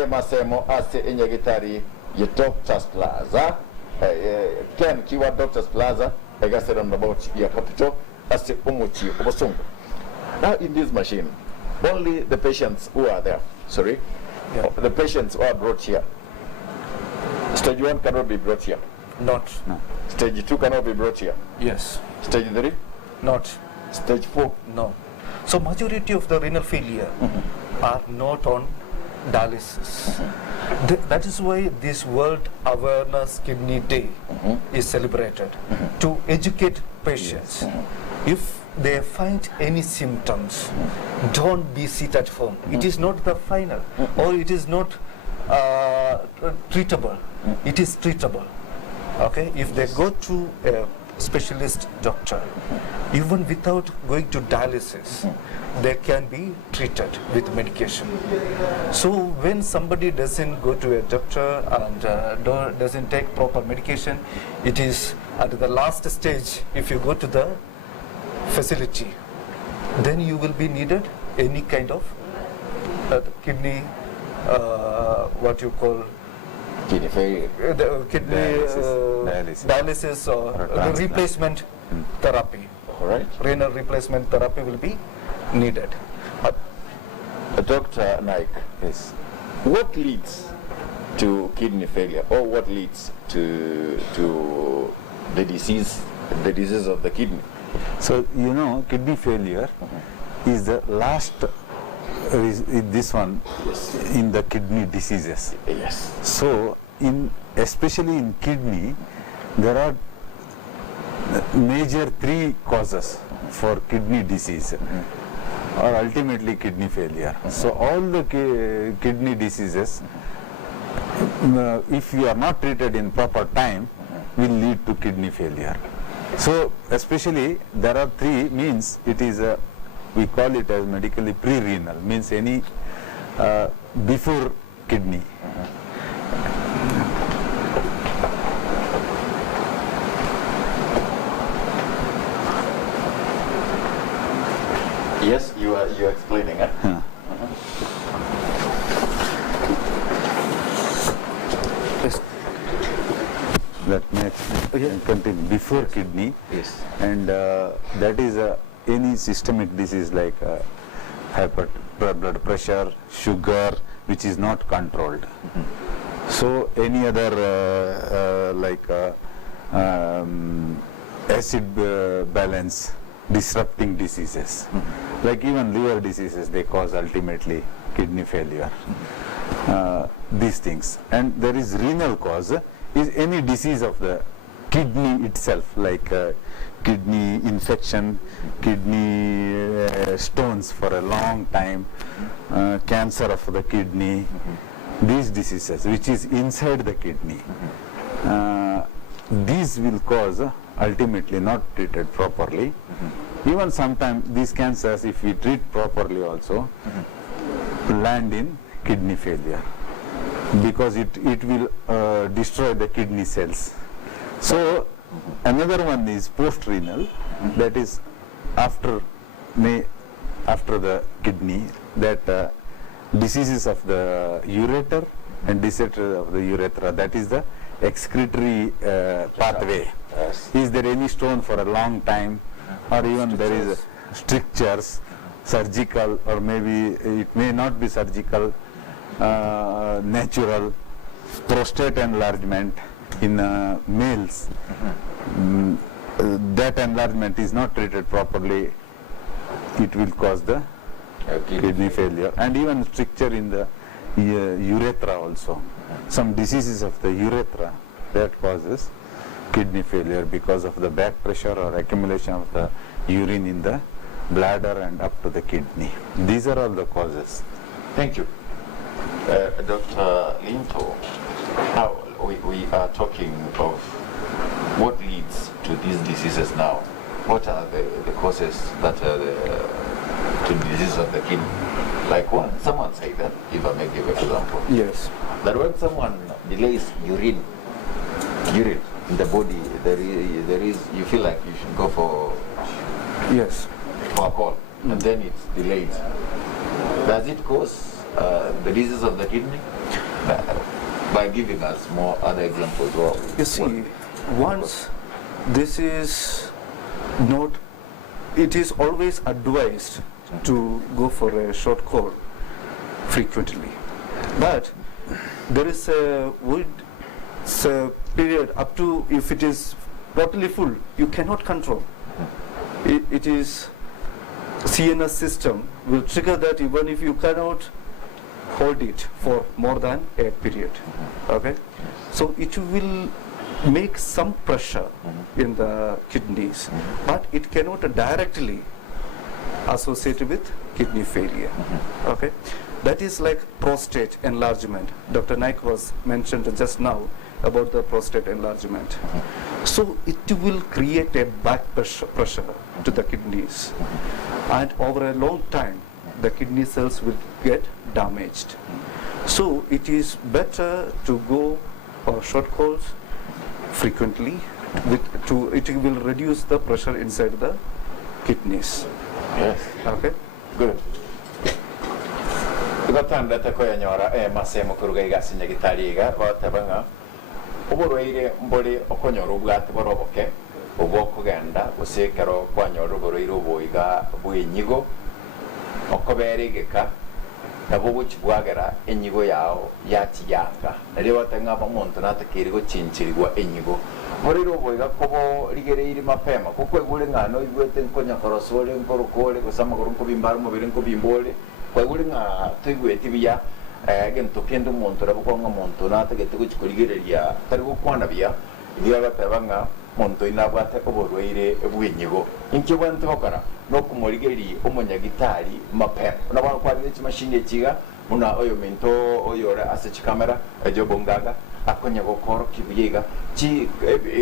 masemo ase enyagitari ye Doctors Plaza Ken kiwa Doctors Plaza egasera about ya hospital ase umuchi obosungu. Now in this machine only the patients who are there, the patients who are brought here, stage 1 cannot be brought here, Not. stage 2 cannot be brought here, Yes. stage 3, Not. stage 4. No. So majority of the renal failure are not on dialysis. That is why this World Awareness Kidney Day is celebrated to educate patients. If they find any symptoms, don't be sit at home. It is not the final, or it is not treatable. It is treatable. Okay, if they go to a specialist doctor, even without going to dialysis, they can be treated with medication. So when somebody doesn't go to a doctor and doesn't take proper medication, it is at the last stage. If you go to the facility, then you will be needed any kind of kidney, what you call Kidney failure. The kidney dialysis or Or the transplant. replacement therapy. All right. Renal replacement therapy will be needed. Dr. Naik, Yes. what leads to kidney failure, or what leads to the disease of the kidney? So, you know, kidney failure is the last, this one, in the kidney diseases. Yes. So, especially in kidney, there are major 3 causes for kidney disease, or ultimately kidney failure. So, all the kidney diseases, if you are not treated in proper time, will lead to kidney failure. So, especially there are 3, means it is we call it as medically pre-renal, means any before kidney. Yes, you are explaining it. Yes. That makes continue before kidney. Yes. And that is any systemic disease like blood pressure, sugar, which is not controlled. So any other acid balance disrupting diseases, like even liver diseases, they cause ultimately kidney failure. These things. And there is renal cause, is any disease of the kidney itself, like kidney infection, kidney stones for a long time, cancer of the kidney, these diseases which is inside the kidney. These will cause ultimately not treated properly. Even sometimes these cancers, if we treat properly also, land in kidney failure, because it will destroy the kidney cells. So another one is post-renal, that is after the kidney, that diseases of the ureter and diseases of the urethra, that is the excretory pathway. Yes. Is there any stone for a long time, or even there is strictures, surgical, or maybe it may not be surgical, natural, prostate enlargement in males. That enlargement is not treated properly, it will cause the kidney failure. And even stricture in the urethra also. Some diseases of the urethra, that causes kidney failure because of the back pressure or accumulation of the urine in the bladder and up to the kidney. These are all the causes. Thank you. Dr. Linto, now we are talking of what leads to these diseases now. What are the causes that are to disease of the kidney? Like someone said that, if I may give an example, Yes. that when someone delays urine in the body, there is you feel like you should go for Yes. alcohol, and then it's delayed. Does it cause the disease of the kidney? By giving us more other examples. Well, You see, once this is not, it is always advised to go for a short course frequently. But there is a period up to, if it is totally full, you cannot control. It is CNS system will trigger that even if you cannot hold it for more than a period. Okay, so it will make some pressure in the kidneys, but it cannot directly associate with kidney failure. Okay, that is like prostate enlargement. Dr. Naik was mentioned just now about the prostate enlargement. So it will create a back pressure to the kidneys, and over a long time the kidney cells will get damaged. So it is better to go for short course frequently, it will reduce the pressure inside the kidneys. yes, Okay. good. igotandate ko yanyora masemo kuruga igasi nyagitariga batabanga uburwaire mbori okonyora ubwate boroboke ubwo kugenda gusekero kwanyora uburwaire ubuiga bw'enyigo okoberegeka nabo bukibwagara enyigo yao yakiyanga nari batangaba muntu natakirigo cinchirigwa enyigo borero ubuiga kobo rigereire mapema kuko igure ngano igwete nkonya korosole nkorokole kusama korunko bimbara mubiri nkobimbole kwagure nga twigwete biya gento kendo muntu rabukonga muntu natagete gukikurigereria tari gukwana biya ibiya batabanga muntu inabate uburwaire bw'enyigo inki bwantu bakara no kumurigeri umunyagitari mapema nabana kwari kimashini kiga muna oyo minto oyora ase kamera ejo bongaga akonya gokoro kibuyiga ki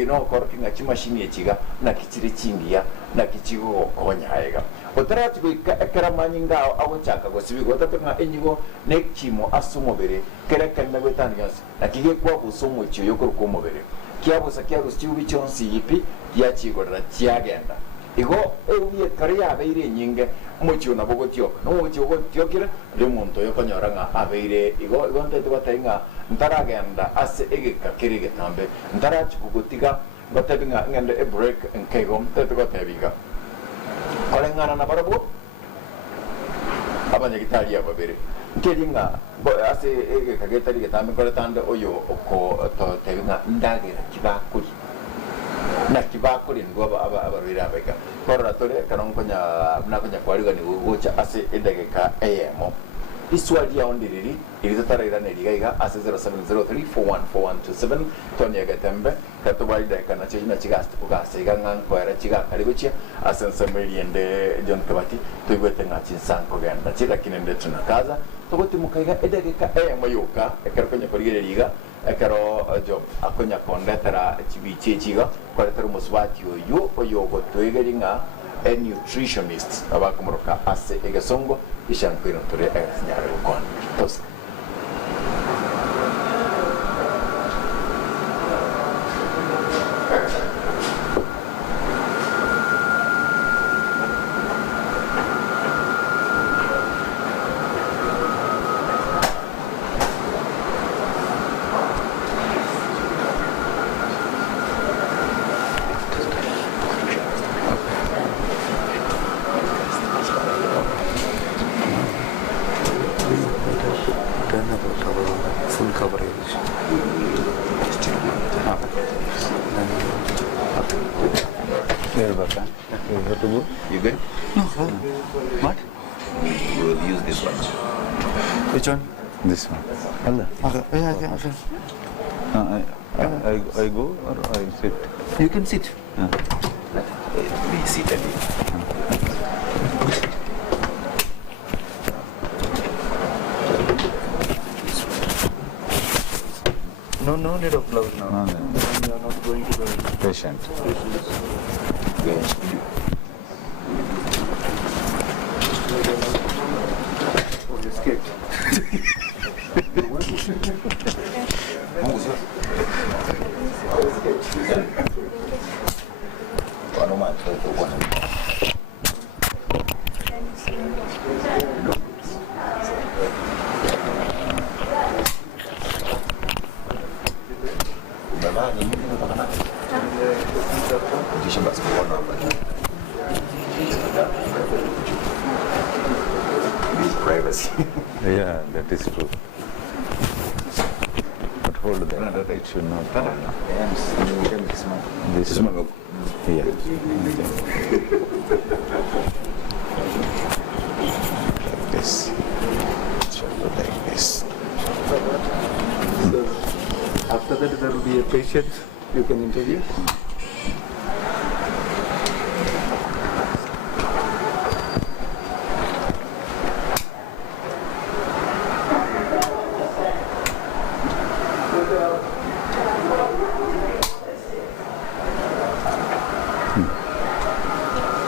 no koro kinga kimashini kiga na kitire kingiya na kichigo konyaega otarati kera manyinga abo chaka gosibigo tatenga enyigo nekimo asumobere kera kanna gotanyas akige kwa busomo chiyo ko kumobere kiabusa kiarustiubi chonsi ipi yachigorera kiagenda igo ewiye kariya abeire nyinge muchiyo nabo tioka no muchiyo tiokira le muntu yo konyora nga abeire igo ntete batenga ntaragenda ase egeka kirige tambe ntarachi kugotiga batabinga ngende a break nkego ntete batebiga olengana na barabo abanyagitari ababere nkelinga ase egeka getari getambe kore tande oyo ko to tebinga ndagera kibakuri na kibakuri ngo abarwira abega korora tore kanonkonya nakonya kwariga ni gucha ase edegeka am iswali ya ondiriri ilizotarira neliga ase 0703414127 tonya gatembe katobali deka na china chigasta kugasa iganga kwera chiga karibuchi ase nsameliende John Kabati tuigwete ngachi sanko ganda chira kinende tunakaza togoti mukaiga edegeka am yoka ekarkonya kwariga ekero job akonya kondetera chibiche chiga kwaretera muswati oyo gotwegeringa a nutritionist abakumroka ase egasongo ishankwira tore nyare ukon tos You good? No. What? We will use this one. Which one? This one. Allah. Okay. I go or I sit? You can sit. We sit a bit. No need of gloves now. No. You are not going to the Patient. Oh, you escaped. Privacy. Yeah, that is true. But hold that. It should not. This one. Yeah. Like this. It should go like this. After that, there will be a patient you can interview.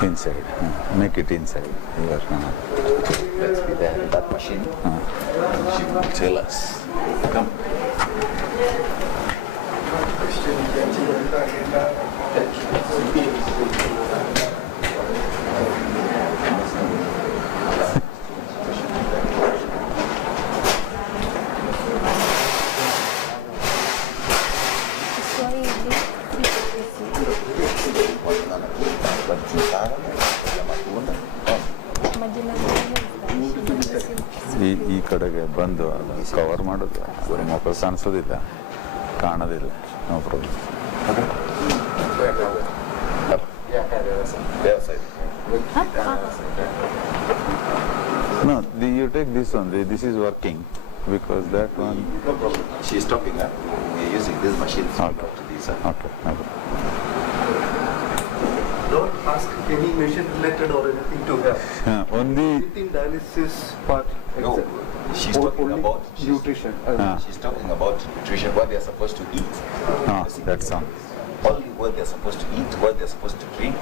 Inside. Make it inside. Here. Let's be there in that machine. She will tell us. Come. ಈ ಕಡೆಗೆ ಬಂದು ಕವರ್ ಮಾಡೋದು ಮುಖ ಕಾಣಿಸೋದಿಲ್ಲ ಕಾಣೋದಿಲ್ಲ no problem. No, you take this one. This is working because that one. No problem. She's talking. We're using this machine. Okay. To this. Okay. Okay. Don't ask any machine related or anything to her. Only. Within dialysis part. No, she's talking about nutrition. She's talking about nutrition, what they're supposed to eat. That's all. Only what they're supposed to eat, what they're supposed to drink,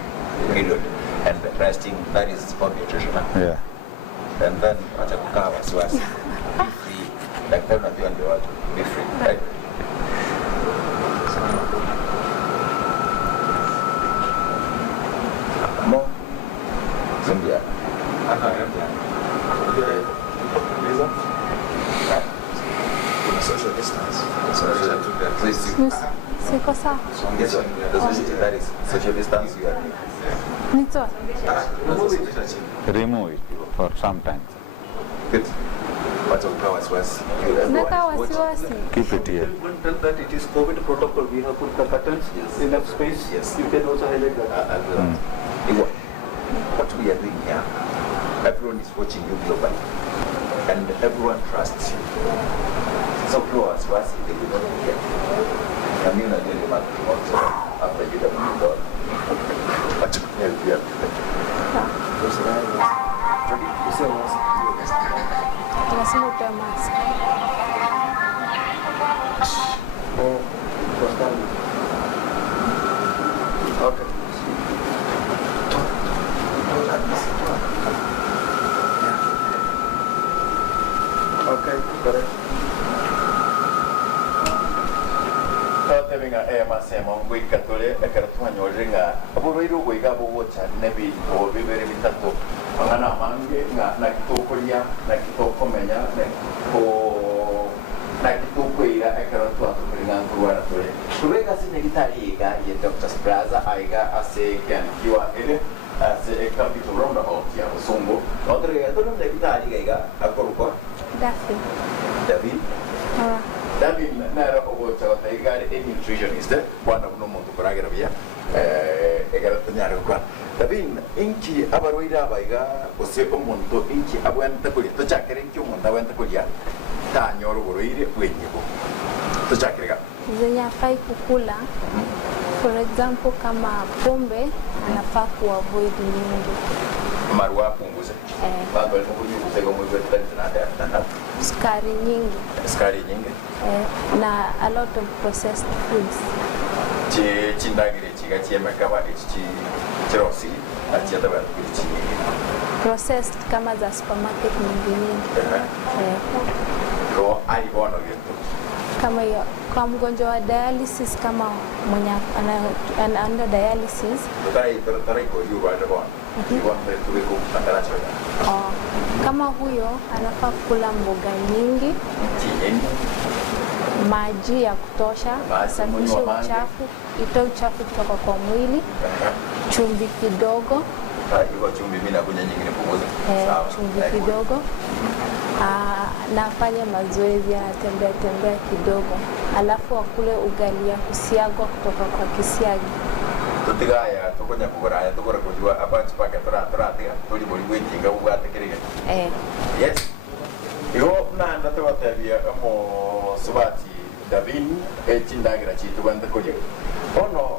period. And resting, that is for nutrition. Yeah. And then atakukawa swasi. Be free. Like that, not doing the water. Be free. Right? More. Zambia. Social distance. C'est quoi ça? That is social distance. You are. Nettoie. Remove it for some time. Good. Atakukawa swasi. Naka wasiwasi. Keep it here. Everyone tell that it is COVID protocol. We have put the curtains, enough space. Yes. You can also highlight that. What we are doing here, everyone is watching you globally, and everyone trusts you. So close was they will not get. I mean, I didn't want to also after you have moved on. But to help you. Lazima utoe mask. Okay. Okay, correct. Tatevinga masemo gwikatole ekaratuanyoringa aburiro gwiga bocha nebi o bibere bitatu angana mange na kitokoria na kitokomenya na kitokwira ekaratuaturinga ngurwana tole kubega sinegitariga ye Dr. Spraza aiga ase kan kiwa ele ase capítulo ronda hotia usungo odre atono negitariga iga akoruko David David nara ogocha bataiga e nutritionist bwana buno muntu kuragira bya egara tanyara kwa David inki abaroira baiga ose omuntu inki abwanta kuri tochakere inki omuntu abwanta kuri tanyoro buroire bwenyego tochakere zenye hafai kukula. For example, kama pombe anafaa kuavoid nyingi. Marua punguze. Bado alipokuja kwa mwezi wa 3 Sukari nyingi. Sukari nyingi. Na a lot of processed foods. Chindagire chiga chiema kama chirosi achiata ba chichi. Processed kama za supermarket nyingi. Kwa aibono yetu. Kama hiyo kwa mgonjwa wa dialysis, kama mwenye ana under dialysis. Tarai kwa hiyo baada bwana. Kama huyo anafaa kula mboga nyingi, maji ya kutosha, safisha uchafu, itoe uchafu kutoka kwa mwili, chumvi kidogo. Chumvi kidogo. Nafanya mazoezi, anatembea kidogo, alafu akule ugali ya kusiagwa kutoka kwa kisiagi. Tutigaya tukonya kugoraya tukora kujua abachi paka turatia tuli boli bwinga ubwate kirige. Yes. Yo nanda twatabia mo subati David echindagira chitu banda koje. Ono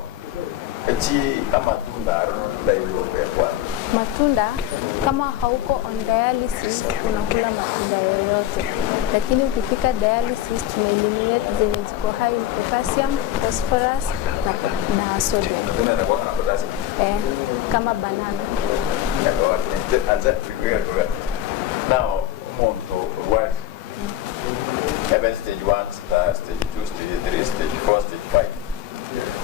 echi amatunda ronda yo kwa. Matunda kama hauko on dialysis unakula matunda yoyote, lakini ukifika dialysis tunaeliminate zenye ziko high in potassium, phosphorus na sodium. Kama banana. Now, monto what? Stage 1, stage 2, stage 3, stage 4, stage 5.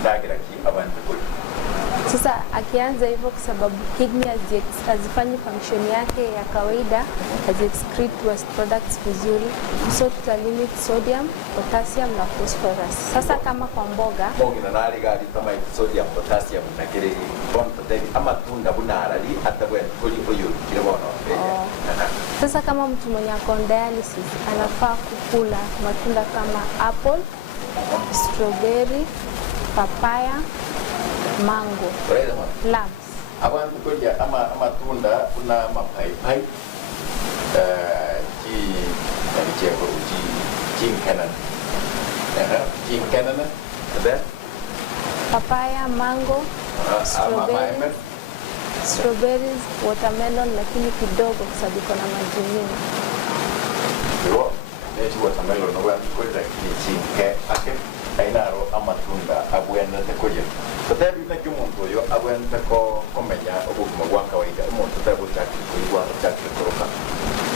Nagira ki abantu kuli. Sasa akianza hivyo kwa sababu kidney hazifanyi function yake ya kawaida, haziexcrete waste products vizuri, so tuta limit sodium, potassium na phosphorus. Sasa kama kwa mboga na nali gari kama sodium, potassium na kile content ama tunda bunarali hata kwa kuli oyo kile bono. Sasa kama mtu mwenye ako dialysis anafaa kukula matunda kama apple, strawberry, papaya, mango, plums. Abantu kulia ama tunda kuna mapaipai papaya, mango, strawberries, watermelon lakini kidogo kwa sababu iko na maji mengi. Yo, nechi watermelon no wantu kulia chinke ake ainaro amatunda abwenda tekoje. Tatabi na kyumuntu yo abwenda ko komenya obuguma bwa kawaida umuntu tabuchaki kuigwa chaki kuruka.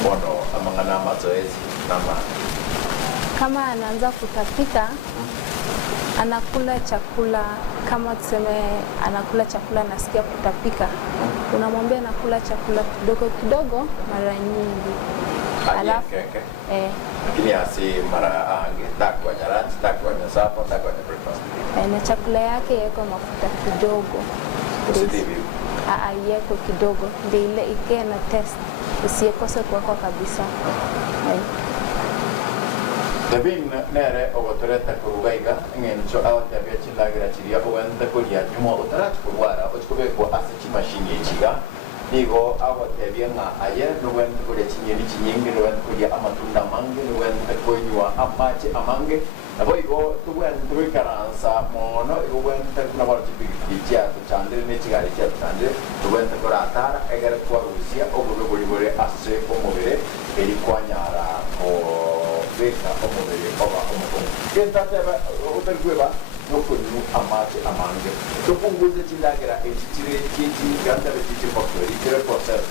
Bono amangana mazoezi nama kama anaanza kutapika anakula chakula, kama tuseme anakula chakula nasikia kutapika, unamwambia anakula chakula kidogo kidogo mara nyingi. Alafu lakini asi mara ange takwa lunch, takwa supper, takwa breakfast. Na chakula yake yeko mafuta kidogo. Positive. Yeko kidogo ndio ile ike na test isiyekose kwa kabisa. Tabin nere ogotoreta kurugaiga ngencho awata bya chilagira chiria obanda kulia nyuma otarach kurwara ochkobe ko asichi machine yichiga nigo awata bya nga aye no wenda kulia chinyeni chinyingi no wenda kulia amatunda mange no wenda kunywa amache amange nabo igo tuwenda tuikaransa mono igo wenda kuna bala chipiki to chandre ne chigari cha chandre to wenda koratara egere kwa rusia ogobe boli ase omobere eri kwanyara ko beka omobere oba omukongo kenta teba obergweba nokunu amache amange topunguze chindagera echichire chichi ganda bechichi factory kire process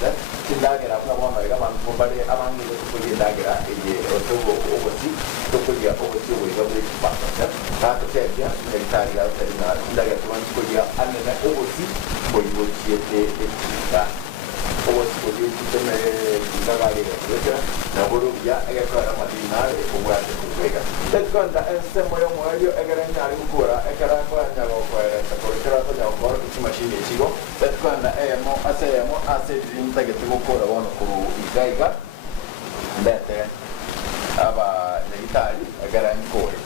chindagera kuna bono ega bantu bale amange tokuli ndagera eye otogo obosi tokuli obosi oiga bwe pasta tato tebya military ga terina ndagera tumanzi kuli anene obosi boibo chiete echiga obosi kuli chiteme ndagare ya na boro ya ega kwa madina ekubwate kubega tekonda ensemo yo moyo egera nyari gukura ekara kwa nyago kwa takorekera ko nyago kwa machine chigo tekonda emo ase ntagete gukura bono kuru igaiga ndete aba militari egera nkore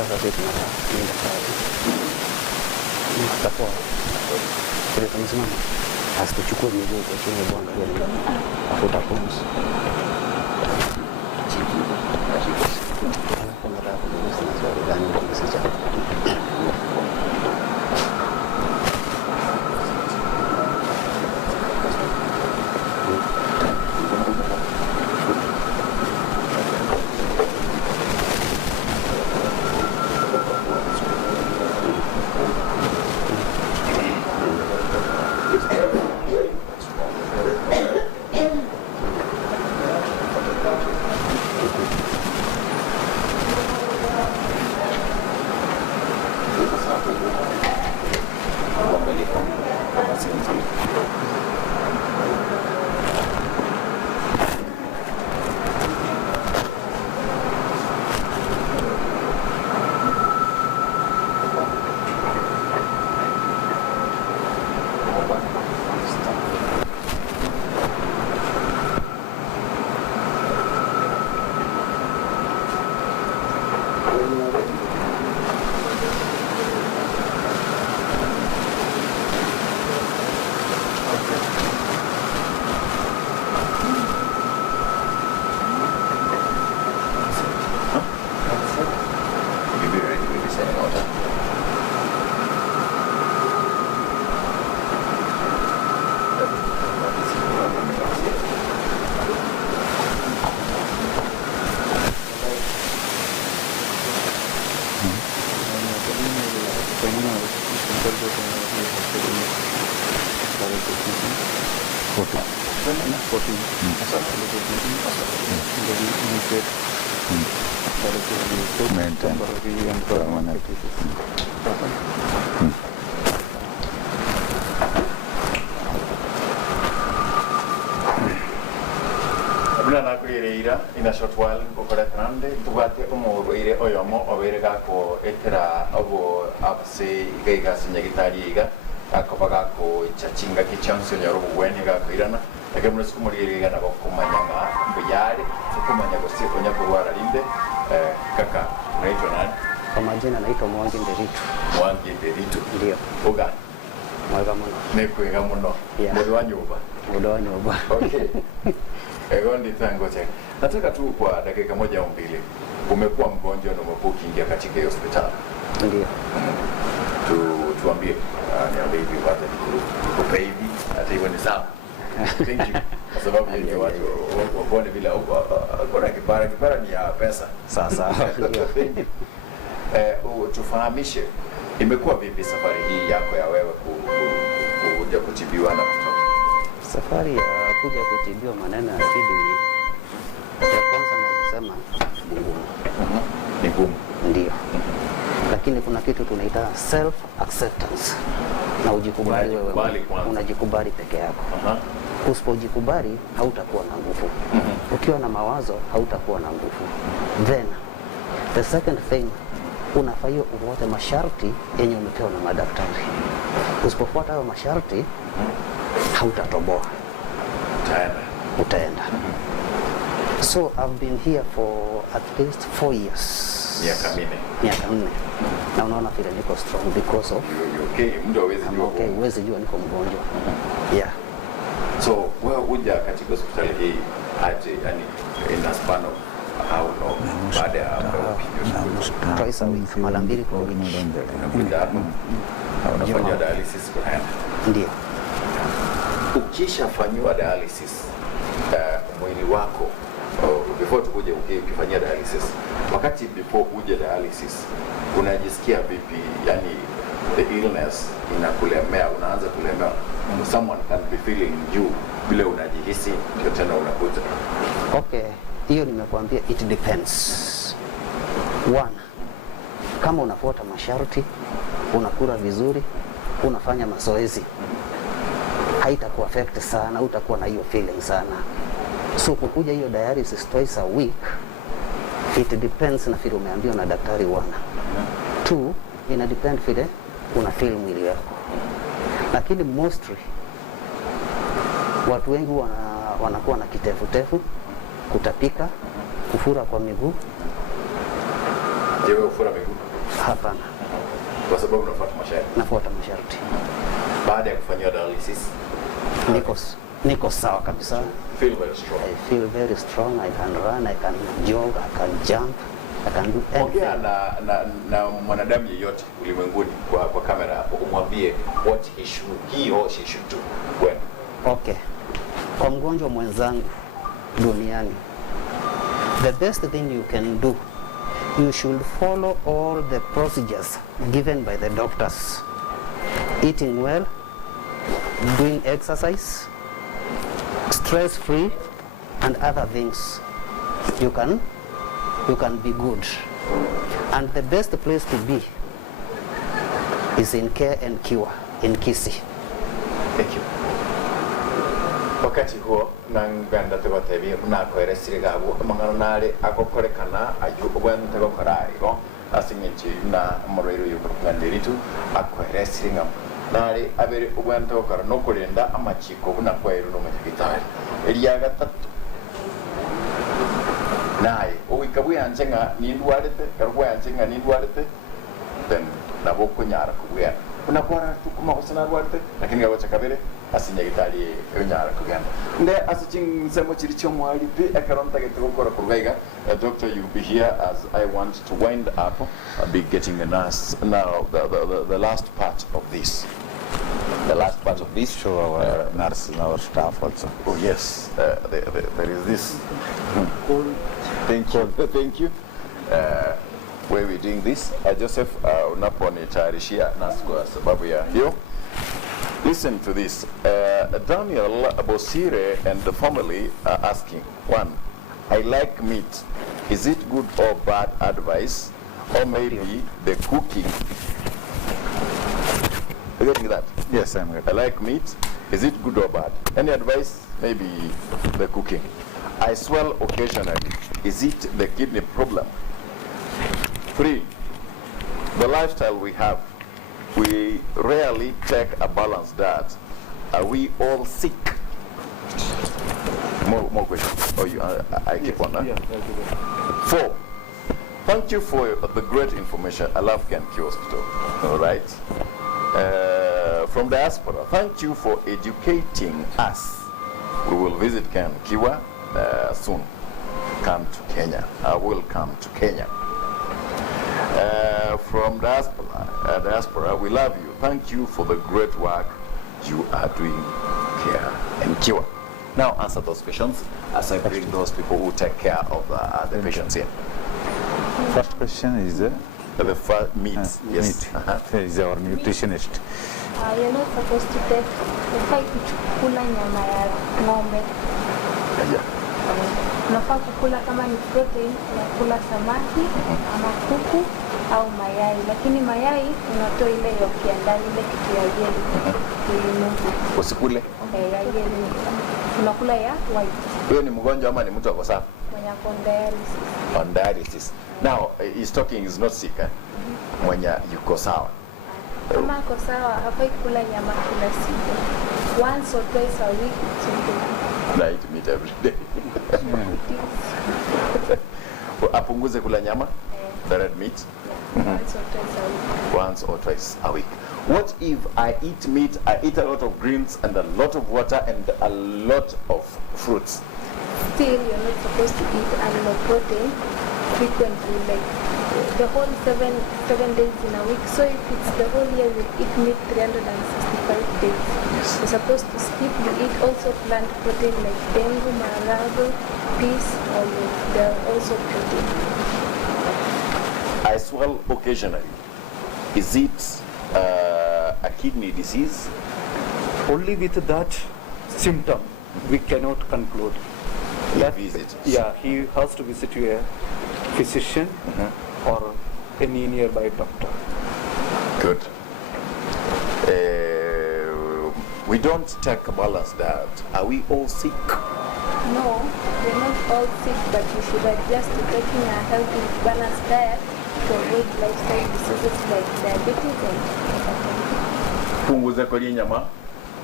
Sasa sisi tunaenda kazi. Tutakuwa kile tumesimama. Asituchukue miguu kwa chini bwana kwa afuta pumzi. Kuna rafu zinazo gani kwa sisi. appreciate that is good Maintain temporary and permanent. permanent diseases. Abuna nakwirira ina short while ukora grande tugate umurwaire oyomo obere gako etera abo apse igaiga sinyagitari iga akabaga ko chachinga kichanso nyaro bwene gako irana akamuna sikumurira nabo kumanyanga mbiyare kumanya gose konya kurwara linde kaka unaitwa nani? Kwa majina naitwa Mwangi Nderitu. Mwangi Nderitu. Ndio. Uga. Mwega muno. Nekwega muno. Yeah. Muri wa nyumba. Muda wa nyumba. Okay. Ego nditango chake. Nataka tu kwa dakika moja au mbili. Umekuwa mgonjwa na umekuwa ukiingia katika hiyo hospitali. Ndio. Tuambie, niambie hivi watu nikupe hivi, hata hivyo ni sawa. Thank you. Kwa sababu yeye watu waone vile kuna kipara ni ya pesa. Sasa. Tufahamishe imekuwa vipi safari hii yako ya wewe kuja kutibiwa na kutoka? Safari ya kuja kutibiwa maneno ya kidney ya kwanza naweza sema ni ngumu. Ni ngumu. Ndio. Lakini kuna kitu tunaita self acceptance. Na ujikubali wewe. Unajikubali peke yako. Usipojikubali hautakuwa na nguvu. Ukiwa na mawazo hautakuwa na nguvu. Then the second thing, unafaa ufuate masharti yenye umepewa na madaktari. Usipofuata hayo masharti hautatoboa. Utaenda. So I've been here for at least 4 years. Miaka 4. Na unaona vile niko strong because of okay, mtu hawezi jua. Okay, huwezi jua niko mgonjwa. Yeah. So wewe uja katika hospitali hii aje, yani in a span of how long? Baada ya twice a week, mara 2 kwa wiki. Unakuja hapa unafanya dialysis kwa hand. Ndio. Ukishafanywa dialysis mwili wako before tukuje ukifanyia dialysis, wakati before uje dialysis unajisikia vipi? Yani the illness inakulemea, unaanza kulemea, someone can be feeling you bila unajihisi ndio tena unakuja. Okay, hiyo nimekuambia it depends. One, kama unafuata masharti, unakula vizuri, unafanya mazoezi, haitakuwa affect sana, utakuwa na hiyo feeling sana. So kukuja hiyo dialysis twice a week, it depends na vile umeambiwa na daktari. One. Two, ina depend vile una feel mwili wako. Lakini mostly watu wengi wanakuwa na kitefu, kutapika, kufura kwa miguu. Je, wewe ufura miguu? Hapana. Kwa sababu unafuata masharti. Nafuata masharti. Baada ya kufanyia dialysis niko sawa kabisa. Feel very strong. I feel very strong. I can run, I can jog, I can jump, I can do anything. Ongea na mwanadamu yeyote ulimwenguni kwa kamera hapo, umwambie what he or she should do when. Okay. Kwa mgonjwa mwenzangu duniani, the best thing you can do, you should follow all the procedures given by the doctors. Eating well, doing exercise, stress free, and other things. You can be good. And the best place to be is in Care and Cure in Kisii. Thank you. Wakati huo nanganda tugotebi nakoeresire gabo amangano nare agokorekana ayu ubwente gokoraigo asinyechi na moroiro yubukandiritu akoeresire ngam nare abere ubwente gokora no kurinda amachiko buna kwairu no manyagitari eliya gatatu naye uwikabu yancenga nindwarete karwa yancenga nindwarete then nabo kunyara kubwera unakwara tukuma kusana rwarte lakini gabacha kabere asinyagitari enyara kugenda nde asichin semo chiricho mwali pe akaronta geto gukora kurwega. Doctor, you'll be here as I want to wind up. I'll be getting a nurse now. The last part of this. The last part of this. Show our nurse and our staff also. Oh yes, there is this. Thank you. Where we doing this? Joseph, unaponitayarishia nasi kwa sababu ya hiyo. Listen to this. Daniel Bosire and the family are asking, one, I like meat. Is it good or bad advice? Or maybe the cooking? Are you getting that? Yes, I'm getting. I like meat. Is it good or bad? Any advice? Maybe the cooking. I swell occasionally. Is it the kidney problem? 3. The lifestyle we have. We rarely take a balanced diet. Are we all sick? More questions. Oh, I keep on. Yeah, 4. Thank you for the great information. I love Kenki Hospital. All right. From diaspora, thank you for educating us. We will visit Ken Kiwa soon. Come to Kenya. I will come to Kenya. From diaspora, we love you. Thank you for the great work you are doing here in Kiwa. Now answer those questions as I bring those people who take care of the patients in. First question is The first meat. Yes. meat. Is our nutritionist. You're not supposed to take unafai kukula nyama ya ng'ombe. Yeah. Unafaa kukula kama ni protein, unakula samaki ama kuku au mayai, lakini mayai unatoa ile yoki ya ndani, ile kitu ya yellow kuinuka. Usikule. Ya yellow. Unakula ya white. Huyo ni mgonjwa ama ni mtu ako sawa? Mwenye ako dialysis. On dialysis. Now, he's talking is not sick. Mwenye yuko sawa. Kama ako sawa, hafai kula nyama kila siku. Once or twice a week, it's okay. I eat meat every day. Apunguze kula nyama? The red meat? Once or twice a week. Once or twice a week. What if I eat meat, I eat a lot of greens and a lot of water and a lot of fruits? Still, you're not supposed to eat animal protein frequently, like the whole seven days in a week. So if it's the whole year, you eat meat 365 days. Yes. You're supposed to skip. You eat also plant protein like dengu, maharagwe, peas, olive. They're also protein. I swell occasionally. Is it a kidney disease? Only with that symptom, we cannot conclude. Visit. Yeah, he has to visit a physician or any nearby doctor. Good. We don't take a balanced diet. Are we all sick? No, we're not all sick, but you should adjust to taking a healthy, balanced diet to avoid lifestyle diseases like diabetes and hypertension. Punguze kolia nyama,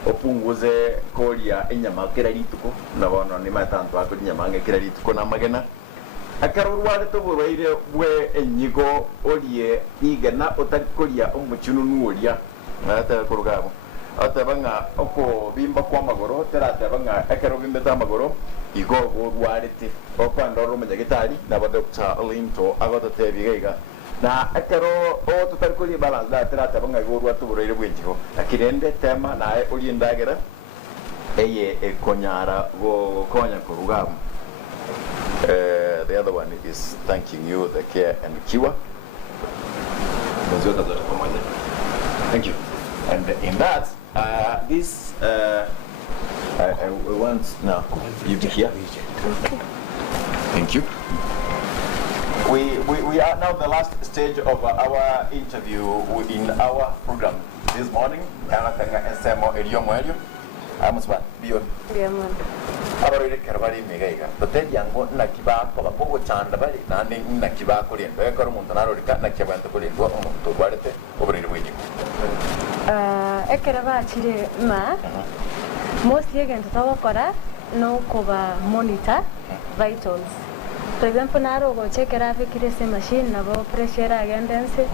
opunguze kolia inyama kila rituko, na wana ni matanto akoli nyama nge kila rituko na magena. Akarurware to burwaire bwe enyigo olie igana otakolia umuchunu nuolia na atakorugamo. Atabanga oko bimba kwa magoro teratabanga akaro bimba ta magoro igogo rwarite opanda ro manyagitari na ba Dr. Linto agoto tebigaiga na akaro o tutarikoli balance da teratabanga igogo rwatuburire bwenjiho akirende tema na uri ndagera eye ekonyara go konya kurugamo. The other one is thanking you, the care and cure. Thank you. And in that, this I want now you to hear. Thank you. We are now the last stage of our interview in our program this morning. Amusba, beyond. Abarore karabari megaiga. Tote yango na kiba kwa bogo chanda bari nani na kiba kolien. Bega karo muntanaro rika na kiba ento kolien. Dua omuntu barete obrire wini. Ekeraba chire ma. Most yegen tutawa kora no koba monitor vitals. For example, naro go check rafi kire se machine na bo pressure agendense.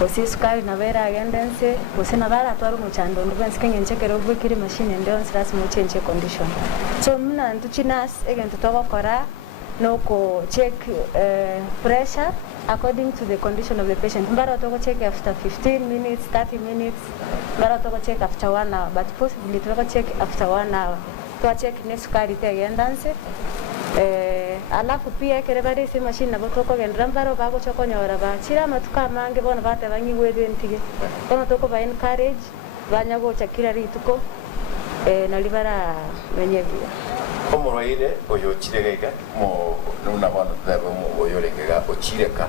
Osi sukari na vera agendense. Osi na bara twaru muchando ndbense kengen check ro kire machine endurance ras mu change condition. So mna ntuchinas egen tutawa kora no ko check pressure according to the condition of the patient. Mbara to check after 15 minutes, 30 minutes. Mbara to check after 1 hour, but possibly to check after 1 hour. To check ne sukari te agendense. Alafu pia kerebari si machine na botoko gendram baro bago choko nyora ba chira matuka mange bona bate bangi wedu ntige kama toko ba encourage banyago chakira rituko na libara wenye omoroire oyo chirega mo nuna bana tebe mo oyo regega ochireka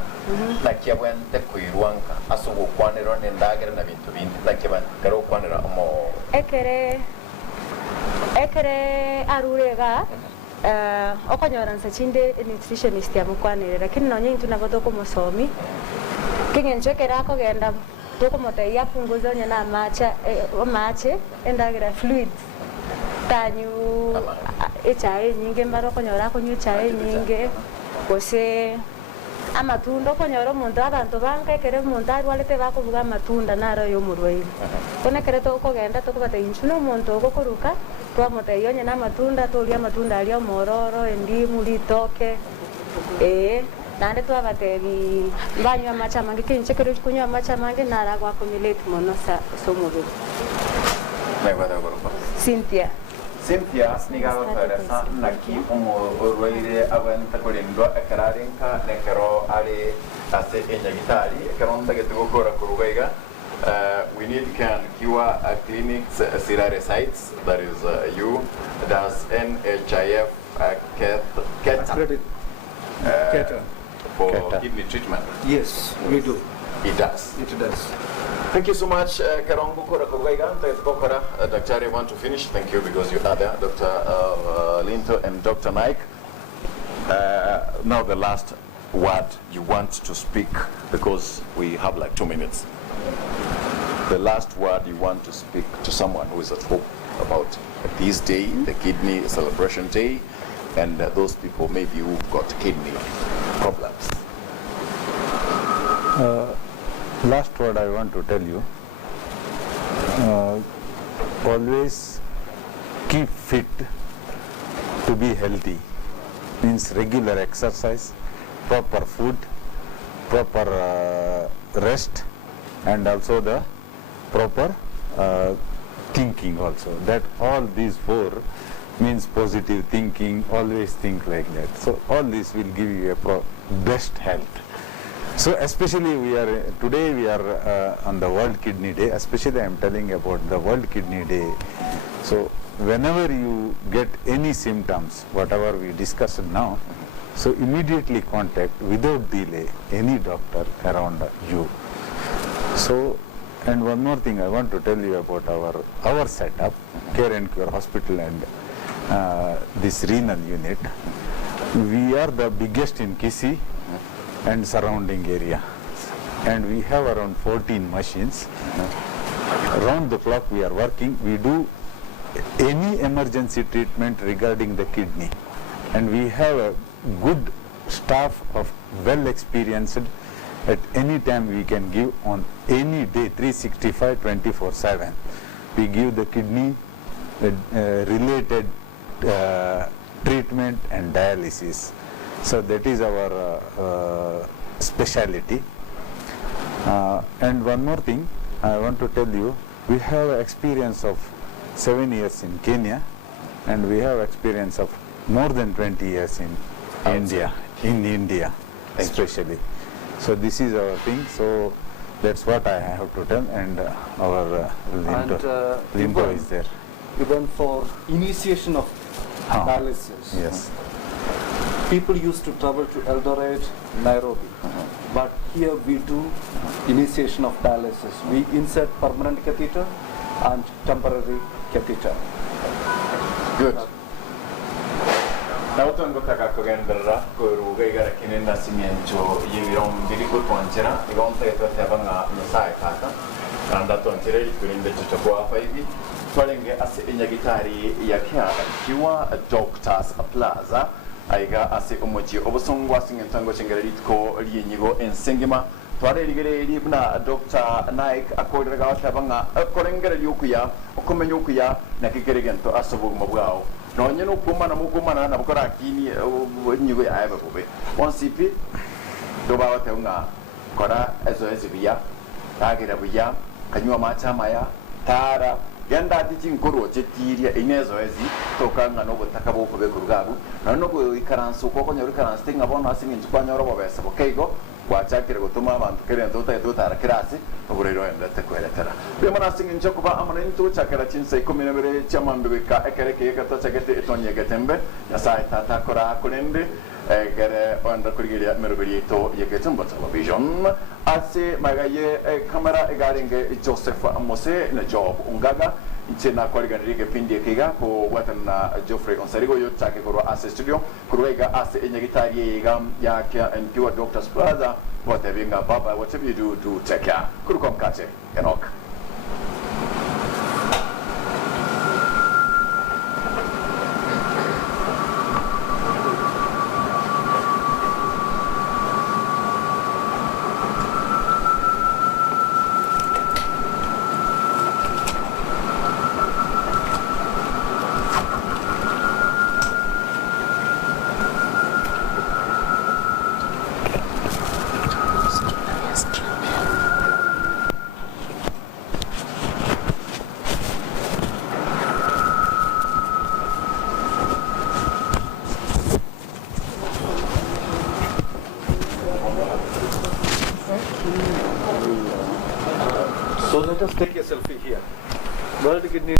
na kiabwente kuirwanka asugo kwanero ne ndagera na bintu bindi na kiban karo kwanera mo ekere arurega okonyoransa chinde nutritionist ya mukwanire lakini nonye intu naboto kumusomi kingencho kera kogenda toko moteya punguzo nyana mache endagira fluids tanyu echae nyinge mbaro konyora konyu chae nyinge kose amatunda konyora omuntu abantu bankekere omuntu arwalete bakuvuga amatunda naro y'omurwaire konekere tokogenda tokubata inchu n'omuntu ogokoruka twamuteya nyana amatunda toria amatunda ali omororo endimu litoke nande twabatebi banywa amacha mange kinche kero kunywa amacha mange nara gwa kumulate mono sa somubiri Cynthia snigawa tarasa naki orwaire abanta korindwa ekararenka nekero ari ase enyagitari ekeronda getugokora kurugaiga we need can kiwa clinics sirare sites that is you does NHIF Keta for kidney treatment. Yes, we do. It does. It does. Thank you so much, Karongo Korakogaigan. Dr. I want to finish. Thank you because you are there, Dr. Linto and Dr. Mike. Now the last word you want to speak, because we have like 2 minutes. The last word you want to speak to someone who is at home about this day, the kidney celebration day, and those people maybe who've got kidney problems. Last word I want to tell you, always keep fit to be healthy. Means regular exercise, proper food, proper rest, and also the proper thinking also. That all these 4 means positive thinking, always think like that. So all this will give you a best health. So especially today we are on the World Kidney Day, especially I am telling about the World Kidney Day. So whenever you get any symptoms, whatever we discussed now, so immediately contact without delay any doctor around you. So, and one more thing I want to tell you about our setup, Care and Cure Hospital and this renal unit. We are the biggest in Kisi and surrounding area, and we have around 14 machines. Round the clock we are working. We do any emergency treatment regarding the kidney, and we have a good staff of well experienced. At any time we can give on any day, 365 24/7. We give the kidney related treatment and dialysis. So that is our speciality. And one more thing I want to tell you, we have experience of 7 years in Kenya, and we have experience of more than 20 years in India especially. So this is our thing. So that's what I have to tell, and our Linto is there. Even for initiation of dialysis. Yes. People used to travel to Eldoret, Nairobi, but here we do initiation of dialysis. We insert permanent catheter and temporary catheter. Good. Now to ngotaka kugendera kurugaiga kine nasimiento yibirom birigo twanchera igonta yatwabanga musai kaka anda twanchera ikurinde chuchakwa faibi twalenge ase enyagitari yakya kiwa Doctors Plaza aiga ase omochi obusongwa singentango chengeritko lienyigo ensengema twarerigere libna Dr. Nike akorera gatabanga akorengera yukuya okomenya ukuya nakigeregento asobuguma bwao nonye no kumana na bukora kini nyigo ya aba bobe onsipi do bawa teunga kora ezo ezibiya tagira buya kanywa macha maya tara ganda tijin koro chetiria inezo ezi tokanga no butaka boko be kurugabu na no go ikaransu ko nyori karansu tinga bona asingi nchukwa nyoro bobesa bokeigo gwachakire gutuma abantu kerento tutara kirasi oburero endete kweretera bimana asingi nchokuba amana into chakara chinse 12 chamambe bika ekereke katachagete etonye getembe yasai tata kora kunende gere onda kurigiria merugirito yegetumba television ase magaye kamera egaringe Joseph Mose na job ungaga nchena kwariganirike pindi ekiga ko watana Geoffrey Onsarigo yo chake koro ase studio kuruega ase enyagitari ya kia and pure Doctors Plaza whatever baba whatever you do take care kurukom kache Enoch. So let us take a selfie here. World Kidney